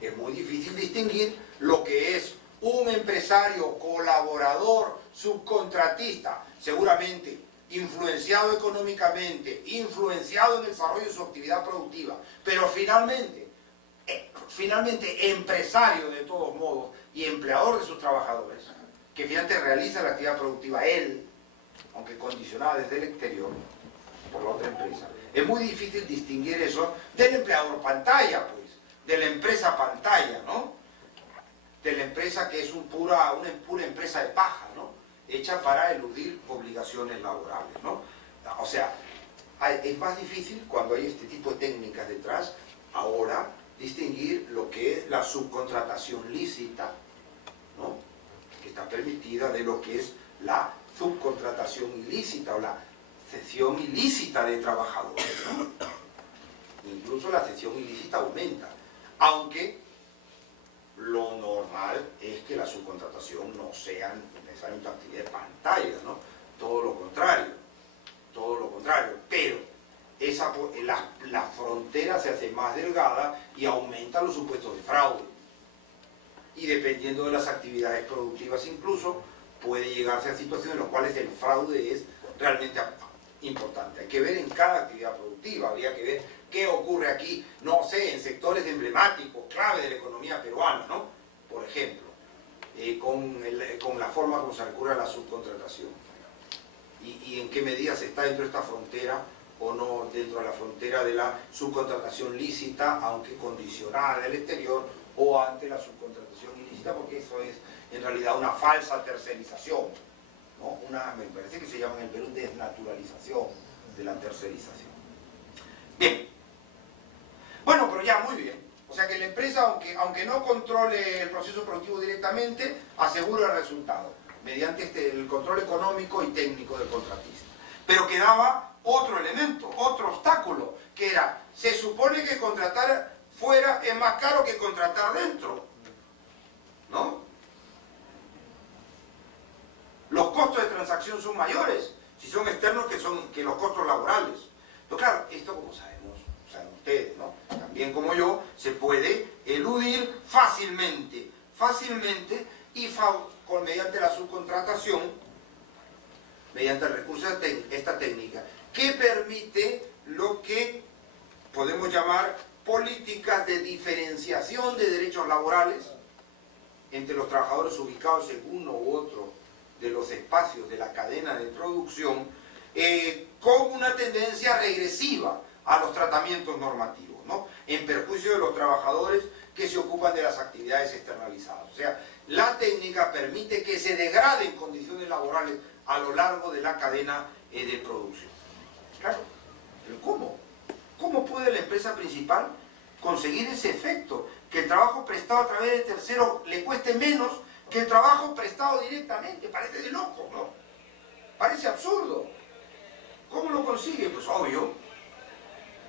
es muy difícil distinguir lo que es un empresario, colaborador, subcontratista, seguramente influenciado económicamente, influenciado en el desarrollo de su actividad productiva, pero finalmente empresario de todos modos y empleador de sus trabajadores, que finalmente realiza la actividad productiva él, aunque condicionada desde el exterior por la otra empresa. Es muy difícil distinguir eso del empleador pantalla, pues, de la empresa pantalla, ¿no? De la empresa que es una pura empresa de paja, ¿no? Hecha para eludir obligaciones laborales, ¿no? O sea, es más difícil cuando hay este tipo de técnicas detrás, ahora, distinguir lo que es la subcontratación lícita, ¿no? Que está permitida, de lo que es la subcontratación ilícita o la cesión ilícita de trabajadores, ¿no? Incluso la cesión ilícita aumenta, aunque lo normal es que la subcontratación no sea necesariamente actividad de pantalla, ¿no? Todo lo contrario, pero la frontera se hace más delgada y aumenta los supuestos de fraude. Y dependiendo de las actividades productivas incluso, puede llegarse a situaciones en las cuales el fraude es realmente importante. Hay que ver en cada actividad productiva, habría que ver qué ocurre aquí, no sé, en sectores emblemáticos, clave de la economía peruana, ¿no? Por ejemplo, con la forma como se recurre a la subcontratación. Y en qué medida se está dentro de esta frontera o no dentro de la frontera de la subcontratación lícita, aunque condicionada del exterior, o ante la subcontratación ilícita, porque eso es en realidad una falsa tercerización, ¿no? Me parece que se llama en el Perú desnaturalización de la tercerización. Bien. Bueno, pero ya, muy bien. O sea que la empresa, aunque no controle el proceso productivo directamente, asegura el resultado, mediante el control económico y técnico del contratista. Pero quedaba otro elemento, otro obstáculo, que era, se supone que contratar fuera es más caro que contratar dentro, ¿no? Los costos de transacción son mayores si son externos que los costos laborales. Pero claro, esto, como sabemos, saben ustedes, ¿no? También como yo, se puede eludir fácilmente y mediante la subcontratación, mediante el recurso de esta técnica, que permite lo que podemos llamar políticas de diferenciación de derechos laborales entre los trabajadores ubicados en uno u otro de los espacios de la cadena de producción, con una tendencia regresiva a los tratamientos normativos, ¿no? En perjuicio de los trabajadores que se ocupan de las actividades externalizadas. O sea, la técnica permite que se degraden condiciones laborales a lo largo de la cadena de producción. Claro, pero ¿cómo? ¿Cómo puede la empresa principal conseguir ese efecto? Que el trabajo prestado a través de terceros le cueste menos que el trabajo prestado directamente. Parece de loco, ¿no? Parece absurdo. ¿Cómo lo consigue? Pues obvio,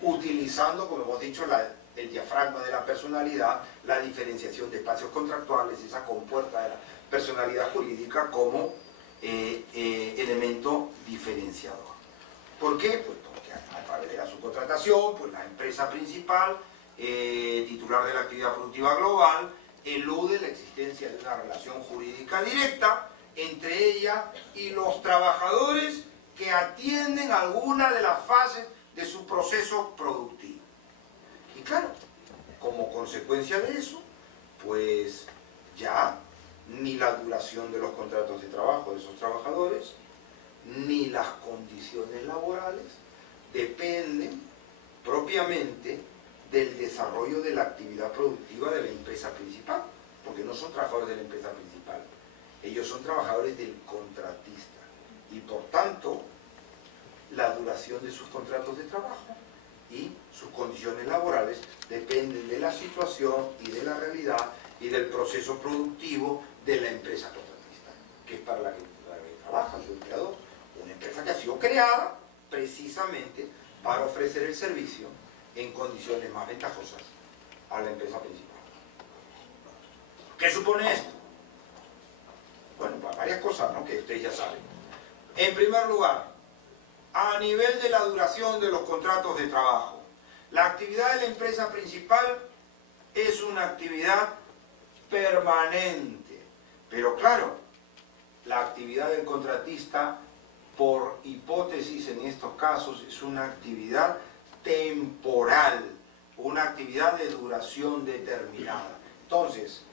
utilizando, como hemos dicho, el diafragma de la personalidad, la diferenciación de espacios contractuales, esa compuerta de la personalidad jurídica como elemento diferenciador. ¿Por qué? Pues porque a través de la subcontratación, pues la empresa principal, titular de la actividad productiva global, elude la existencia de una relación jurídica directa entre ella y los trabajadores que atienden alguna de las fases de su proceso productivo. Y claro, como consecuencia de eso, pues ya ni la duración de los contratos de trabajo de esos trabajadores, ni las condiciones laborales dependen propiamente del desarrollo de la actividad productiva de la empresa principal, porque no son trabajadores de la empresa principal, ellos son trabajadores del contratista, y por tanto la duración de sus contratos de trabajo y sus condiciones laborales dependen de la situación y de la realidad y del proceso productivo de la empresa contratista, que es para la que trabaja su empleador. Una empresa que ha sido creada precisamente para ofrecer el servicio en condiciones más ventajosas a la empresa principal. ¿Qué supone esto? Bueno, pues varias cosas, ¿no?, que ustedes ya saben. En primer lugar, a nivel de la duración de los contratos de trabajo, la actividad de la empresa principal es una actividad permanente. Pero claro, la actividad del contratista, por hipótesis en estos casos, es una actividad temporal, una actividad de duración determinada. Entonces,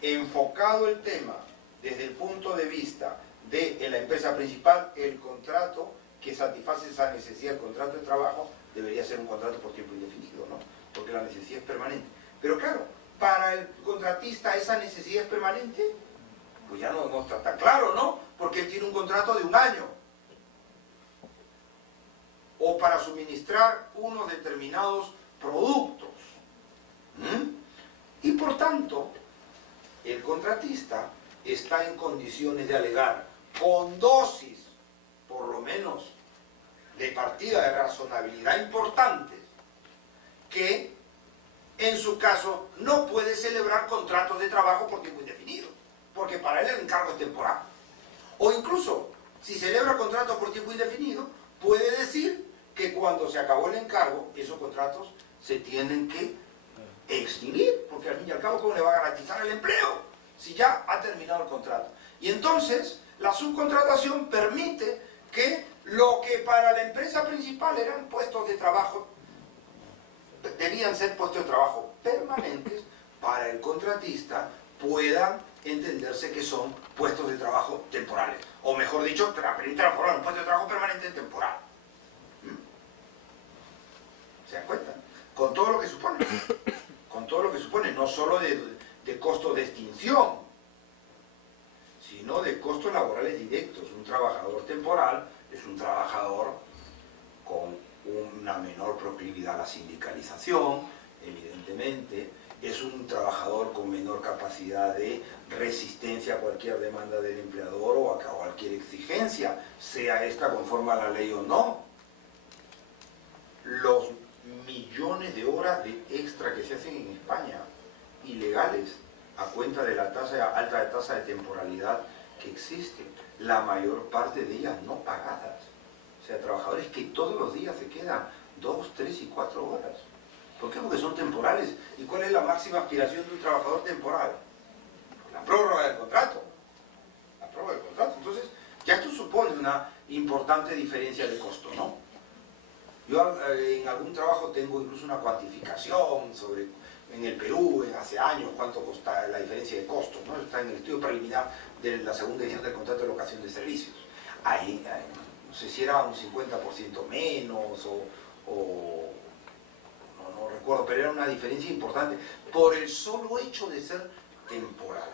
enfocado el tema desde el punto de vista de la empresa principal, el contrato que satisface esa necesidad, el contrato de trabajo, debería ser un contrato por tiempo indefinido, ¿no? Porque la necesidad es permanente. Pero claro, para el contratista esa necesidad es permanente, pues ya no está tan claro, ¿no? Porque él tiene un contrato de 1 año. O para suministrar unos determinados productos. Y por tanto, el contratista está en condiciones de alegar con dosis, por lo menos, de partida de razonabilidad importantes, que en su caso no puede celebrar contratos de trabajo por tiempo indefinido, porque para él el encargo es temporal. O incluso, si celebra contratos por tiempo indefinido, puede decir que cuando se acabó el encargo, esos contratos se tienen que extinguir, porque al fin y al cabo, ¿cómo le va a garantizar el empleo si ya ha terminado el contrato? Y entonces, la subcontratación permite que lo que para la empresa principal eran puestos de trabajo, debían ser puestos de trabajo permanentes, para el contratista puedan entenderse que son puestos de trabajo temporales. O mejor dicho, transformar un puesto de trabajo permanente en temporal. ¿Se dan cuenta? Con todo lo que supone. Con todo lo que supone, no solo de costos de extinción, sino de costos laborales directos. Un trabajador temporal es un trabajador con una menor proclividad a la sindicalización, evidentemente, es un trabajador con menor capacidad de resistencia a cualquier demanda del empleador o a cualquier exigencia, sea esta conforme a la ley o no. Los millones de horas de extra que se hacen en España, ilegales, a cuenta de la alta tasa de temporalidad que existe, la mayor parte de ellas no pagadas. O sea, trabajadores que todos los días se quedan 2, 3 y 4 horas. ¿Por qué? Porque son temporales. ¿Y cuál es la máxima aspiración de un trabajador temporal? La prórroga del contrato. La prórroga del contrato. Entonces, ya esto supone una importante diferencia de costo, ¿no? Yo en algún trabajo tengo incluso una cuantificación sobre, en el Perú, hace años, cuánto cuesta la diferencia de costos, ¿no? Está en el estudio preliminar de la segunda edición del contrato de locación de servicios. Ahí no sé si era un 50% menos o no recuerdo, pero era una diferencia importante por el solo hecho de ser temporal,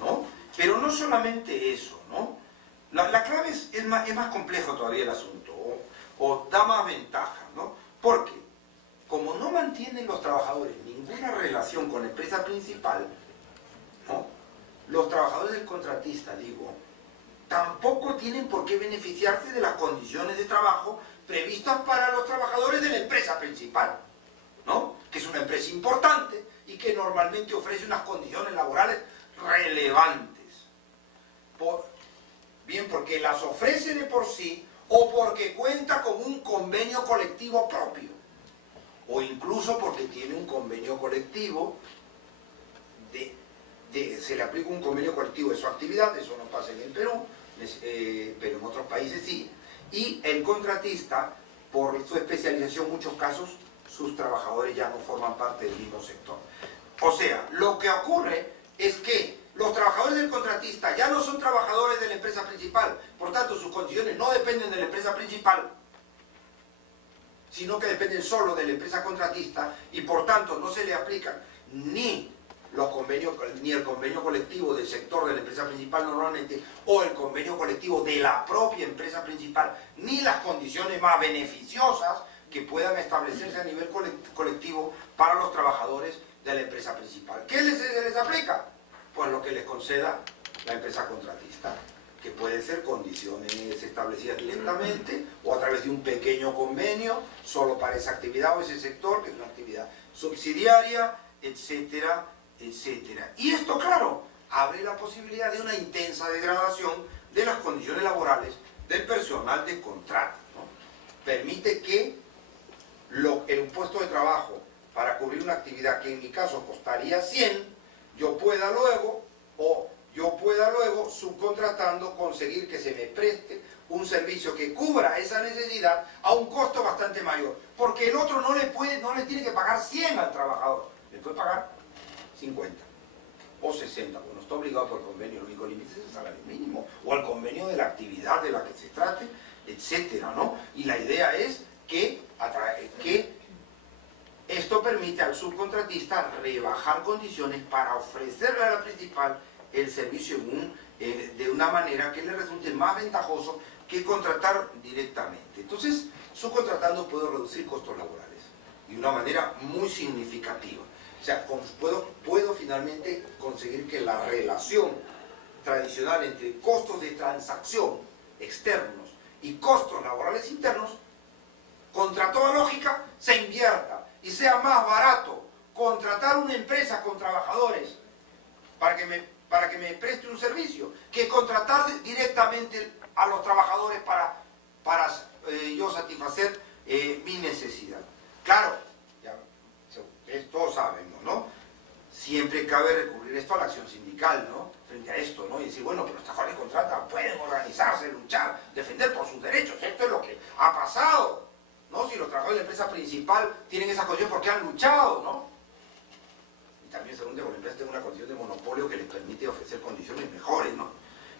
¿no? Pero no solamente eso, ¿no? La clave es más complejo todavía el asunto, o da más ventaja, ¿no? Porque como no mantienen los trabajadores ninguna relación con la empresa principal, ¿no?, los trabajadores del contratista, digo, tampoco tienen por qué beneficiarse de las condiciones de trabajo previstas para los trabajadores de la empresa principal, ¿no?, que es una empresa importante y que normalmente ofrece unas condiciones laborales relevantes. Bien porque las ofrece de por sí o porque cuenta con un convenio colectivo propio, o incluso porque tiene un convenio colectivo, se le aplica un convenio colectivo de su actividad. Eso no pasa en el Perú, pero en otros países sí. Y el contratista, por su especialización, en muchos casos, sus trabajadores ya no forman parte del mismo sector. O sea, lo que ocurre es que los trabajadores del contratista ya no son trabajadores de la empresa principal, por tanto sus condiciones no dependen de la empresa principal, sino que dependen solo de la empresa contratista, y por tanto no se le aplican ni el convenio colectivo del sector de la empresa principal normalmente, o el convenio colectivo de la propia empresa principal, ni las condiciones más beneficiosas que puedan establecerse a nivel colectivo para los trabajadores de la empresa principal. ¿Qué les aplica? Pues lo que les conceda la empresa contratista, que pueden ser condiciones establecidas directamente o a través de un pequeño convenio solo para esa actividad o ese sector, que es una actividad subsidiaria, etcétera, etcétera. Y esto, claro, abre la posibilidad de una intensa degradación de las condiciones laborales del personal de contrato, ¿no? Permite que el puesto de trabajo para cubrir una actividad que en mi caso costaría 100, yo pueda luego, subcontratando, conseguir que se me preste un servicio que cubra esa necesidad a un costo bastante mayor. Porque el otro no le tiene que pagar 100 al trabajador, le puede pagar 50 o 60. Bueno, está obligado por convenio, el único límite es el salario mínimo, o al convenio de la actividad de la que se trate, etcétera, ¿no? Y la idea es que esto permite al subcontratista rebajar condiciones para ofrecerle a la principal el servicio de una manera que le resulte más ventajoso que contratar directamente. Entonces, subcontratando puedo reducir costos laborales de una manera muy significativa. O sea, puedo finalmente conseguir que la relación tradicional entre costos de transacción externos y costos laborales internos, contra toda lógica, se invierta y sea más barato contratar una empresa con trabajadores para que me preste un servicio que contratar directamente a los trabajadores para yo satisfacer mi necesidad. Claro, ya, todos sabemos, ¿no? Siempre cabe recurrir esto a la acción sindical, ¿no? Frente a esto, ¿no? Y decir, bueno, pero los trabajadores contratan, pueden organizarse, luchar, defender por sus derechos. Esto es lo que ha pasado, ¿no? Si los trabajadores de la empresa principal tienen esas condiciones porque han luchado, ¿no? Y también según la empresa tiene una condición de monopolio que les permite ofrecer condiciones mejores, ¿no?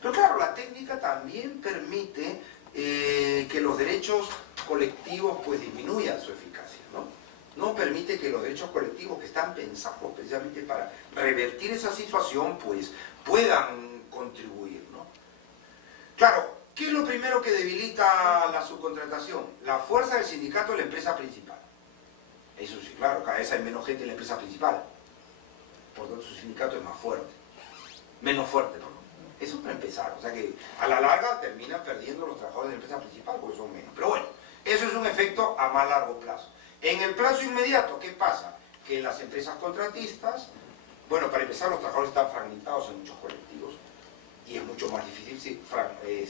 Pero claro, la técnica también permite que los derechos colectivos pues disminuyan su eficacia, ¿no? No permite que los derechos colectivos que están pensados precisamente para revertir esa situación pues puedan contribuir, ¿no? Claro, ¿qué es lo primero que debilita la subcontratación? La fuerza del sindicato de la empresa principal. Eso sí, claro, cada vez hay menos gente en la empresa principal. Por lo tanto, su sindicato es más fuerte. Menos fuerte, perdón. Eso para empezar. O sea que a la larga terminan perdiendo los trabajadores de la empresa principal porque son menos. Pero bueno, eso es un efecto a más largo plazo. En el plazo inmediato, ¿qué pasa? Que las empresas contratistas, bueno, para empezar, los trabajadores están fragmentados en muchos colectivos y es mucho más difícil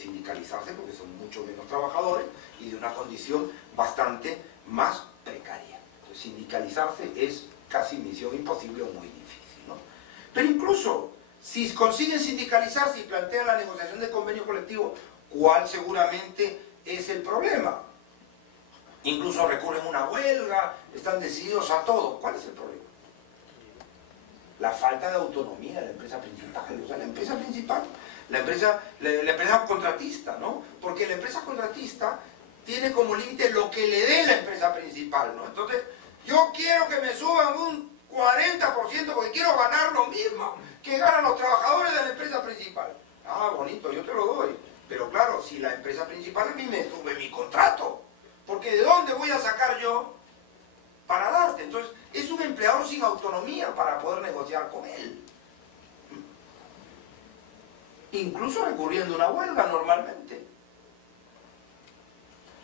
sindicalizarse porque son mucho menos trabajadores y de una condición bastante más precaria. Entonces, sindicalizarse es casi misión imposible o muy difícil, ¿no? Pero incluso, si consiguen sindicalizarse y plantean la negociación de convenio colectivo, ¿cuál seguramente es el problema? Incluso recurren a una huelga, están decididos a todo. ¿Cuál es el problema? La falta de autonomía de la empresa principal. O sea, la empresa principal, la empresa contratista, ¿no? Porque la empresa contratista tiene como límite lo que le dé la empresa principal, ¿no? Entonces, yo quiero que me suban un 40% porque quiero ganar lo mismo que ganan los trabajadores de la empresa principal. Ah, bonito, yo te lo doy. Pero claro, si la empresa principal a mí me sube mi contrato, porque ¿de dónde voy a sacar yo para darte? Entonces, es un empleador sin autonomía para poder negociar con él. Incluso recurriendo a una huelga normalmente.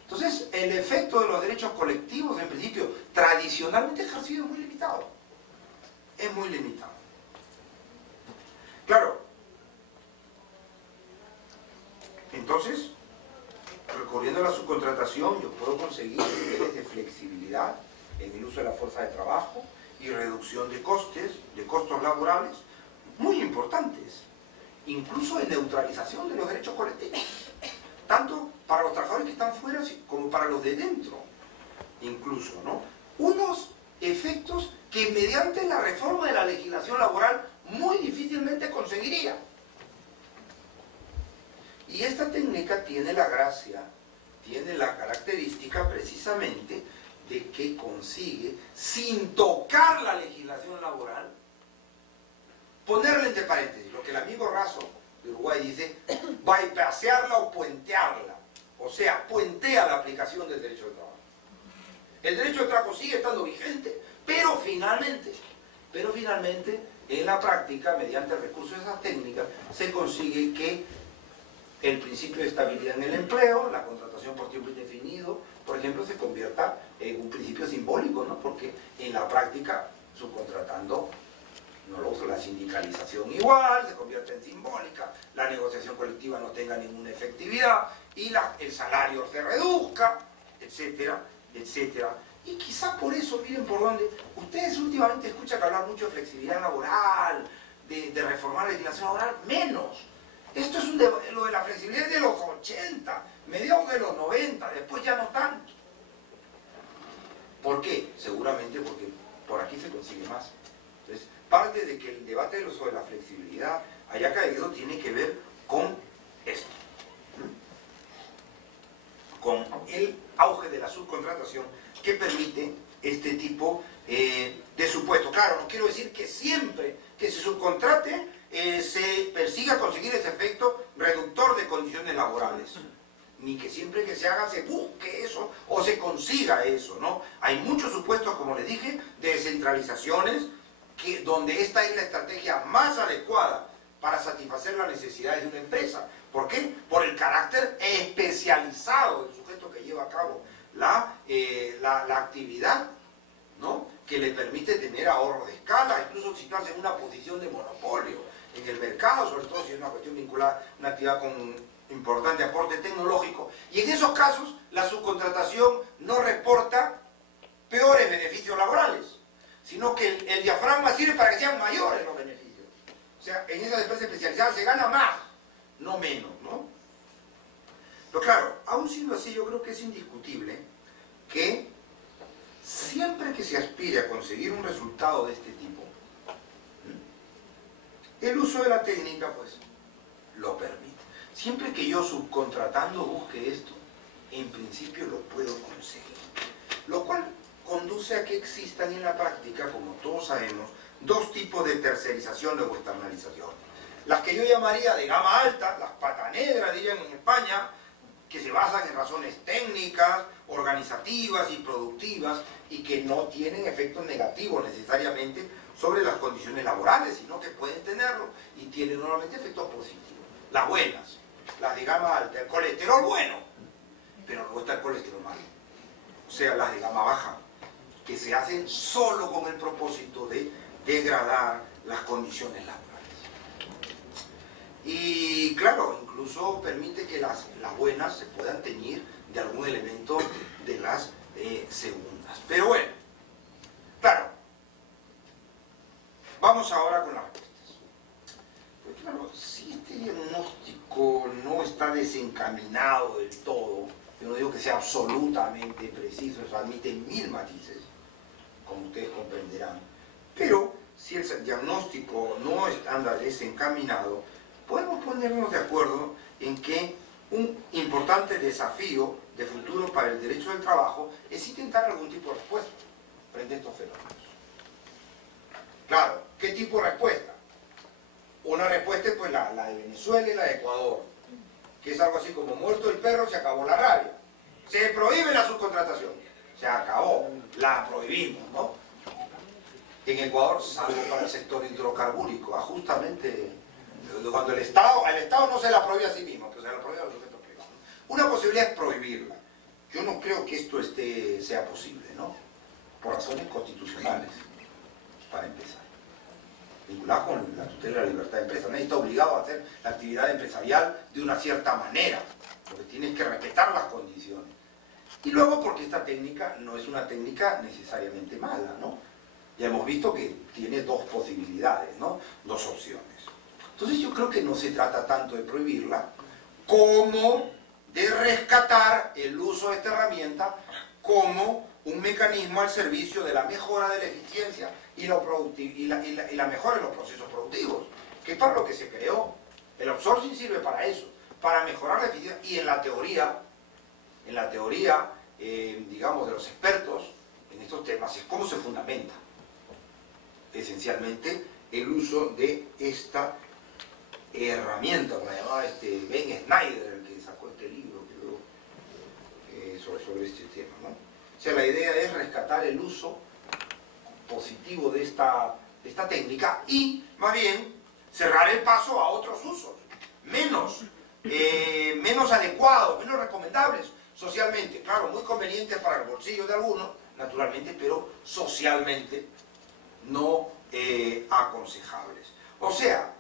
Entonces, el efecto de los derechos colectivos, en principio, tradicionalmente ejercido es muy limitado. Es muy limitado. Claro. Entonces, recurriendo a la subcontratación, yo puedo conseguir niveles de flexibilidad en el uso de la fuerza de trabajo y reducción de costos laborales muy importantes, incluso de neutralización de los derechos colectivos, tanto para los trabajadores que están fuera como para los de dentro, incluso, ¿no? Unos efectos que mediante la reforma de la legislación laboral muy difícilmente conseguiría. Y esta técnica tiene la gracia, tiene la característica precisamente de que consigue, sin tocar la legislación laboral, ponerle entre paréntesis, lo que el amigo Razo de Uruguay dice, bypassearla o puentearla. O sea, puentea la aplicación del derecho de trabajo. El derecho del trabajo sigue estando vigente, pero finalmente, en la práctica, mediante el recurso de esas técnicas, se consigue que el principio de estabilidad en el empleo, la contratación por tiempo indefinido, por ejemplo, se convierta en un principio simbólico, ¿no? Porque en la práctica, subcontratando, no lo uso, la sindicalización igual, se convierte en simbólica, la negociación colectiva no tenga ninguna efectividad y el salario se reduzca, etcétera, etcétera. Y quizás por eso, miren por dónde, ustedes últimamente escuchan hablar mucho de flexibilidad laboral, de reformar la legislación laboral, menos. Esto es lo de la flexibilidad de los 80, mediados de los 90, después ya no tanto. ¿Por qué? Seguramente porque por aquí se consigue más. Entonces, parte de que el debate sobre la flexibilidad haya caído tiene que ver con esto. Con el auge de la subcontratación que permite este tipo de supuestos. Claro, no quiero decir que siempre que se subcontrate se persiga conseguir ese efecto reductor de condiciones laborales, ni que siempre que se haga se busque eso o se consiga eso, ¿no? Hay muchos supuestos, como les dije, de descentralizaciones donde esta es la estrategia más adecuada para satisfacer las necesidades de una empresa. ¿Por qué? Por el carácter especializado del sujeto que lleva a cabo la actividad, ¿no? Que le permite tener ahorro de escala, incluso situarse en una posición de monopolio en el mercado, sobre todo si es una cuestión vinculada a una actividad con importante aporte tecnológico. Y en esos casos, la subcontratación no reporta peores beneficios laborales, sino que el diafragma sirve para que sean mayores los beneficios. O sea, en esas empresas especializadas se gana más, no menos, ¿no? Pero claro, aún siendo así, yo creo que es indiscutible que siempre que se aspire a conseguir un resultado de este tipo, el uso de la técnica, pues, lo permite. Siempre que yo subcontratando busque esto, en principio lo puedo conseguir. Lo cual conduce a que existan en la práctica, como todos sabemos, dos tipos de tercerización o externalización. Las que yo llamaría de gama alta, las pata negra, dirían en España, que se basan en razones técnicas, organizativas y productivas, y que no tienen efectos negativos necesariamente sobre las condiciones laborales, sino que pueden tenerlo y tienen normalmente efectos positivos. Las buenas, las de gama alta, el colesterol bueno, pero luego está el colesterol malo. O sea, las de gama baja, que se hacen solo con el propósito de degradar las condiciones laborales. Y claro, incluso permite que las buenas se puedan teñir de algún elemento de las segundas. Pero bueno, claro, vamos ahora con las respuestas. Pues claro, si este diagnóstico no está desencaminado del todo, yo no digo que sea absolutamente preciso, eso admite 1000 matices, como ustedes comprenderán, pero si el diagnóstico no anda desencaminado, podemos ponernos de acuerdo en que un importante desafío de futuro para el derecho del trabajo es intentar algún tipo de respuesta frente a estos fenómenos. Claro, ¿qué tipo de respuesta? Una respuesta es pues la de Venezuela y la de Ecuador, que es algo así como muerto el perro, se acabó la rabia. Se prohíbe la subcontratación, se acabó, la prohibimos, ¿no? En Ecuador, salvo para el sector hidrocarbúrico, justamente cuando el Estado no se la prohíbe a sí mismo, pero se la prohíbe a los sujetos privados. Una posibilidad es prohibirla. Yo no creo que esto sea posible, ¿no? Por razones constitucionales, para empezar. Vinculado con la tutela de la libertad de empresa. Nadie está obligado a hacer la actividad empresarial de una cierta manera, porque tienen que respetar las condiciones. Y luego porque esta técnica no es una técnica necesariamente mala, ¿no? Ya hemos visto que tiene dos posibilidades, ¿no? Dos opciones. Entonces yo creo que no se trata tanto de prohibirla como de rescatar el uso de esta herramienta como un mecanismo al servicio de la mejora de la eficiencia y la mejora de los procesos productivos, que es para lo que se creó. El outsourcing sirve para eso, para mejorar la eficiencia. Y en la teoría, digamos, de los expertos en estos temas, es cómo se fundamenta esencialmente el uso de esta herramienta, como la llamaba Ben Snyder, el que sacó este libro sobre este tema, ¿no? O sea, la idea es rescatar el uso positivo de esta técnica y, más bien, cerrar el paso a otros usos, menos adecuados, menos recomendables socialmente. Claro, muy convenientes para el bolsillo de algunos, naturalmente, pero socialmente no aconsejables. O sea,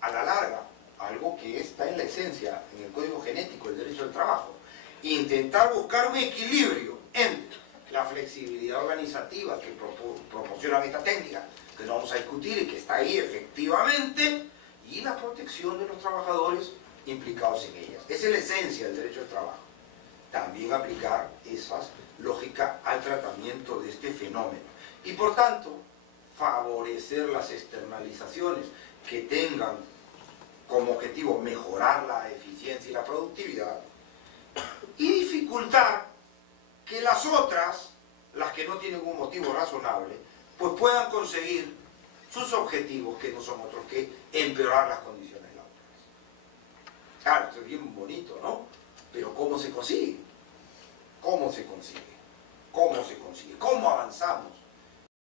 a la larga, algo que está en la esencia, en el código genético del derecho del trabajo, intentar buscar un equilibrio entre la flexibilidad organizativa que proporcionan esta técnica, que no vamos a discutir y que está ahí efectivamente, y la protección de los trabajadores implicados en ellas. Esa es la esencia del derecho del trabajo. También aplicar esa lógica al tratamiento de este fenómeno. Y por tanto, favorecer las externalizaciones que tengan como objetivo mejorar la eficiencia y la productividad, y dificultar que las otras, las que no tienen un motivo razonable, pues puedan conseguir sus objetivos, que no son otros que empeorar las condiciones laborales. Claro, esto es bien bonito, ¿no? Pero ¿cómo se consigue? ¿Cómo se consigue? ¿Cómo se consigue? ¿Cómo avanzamos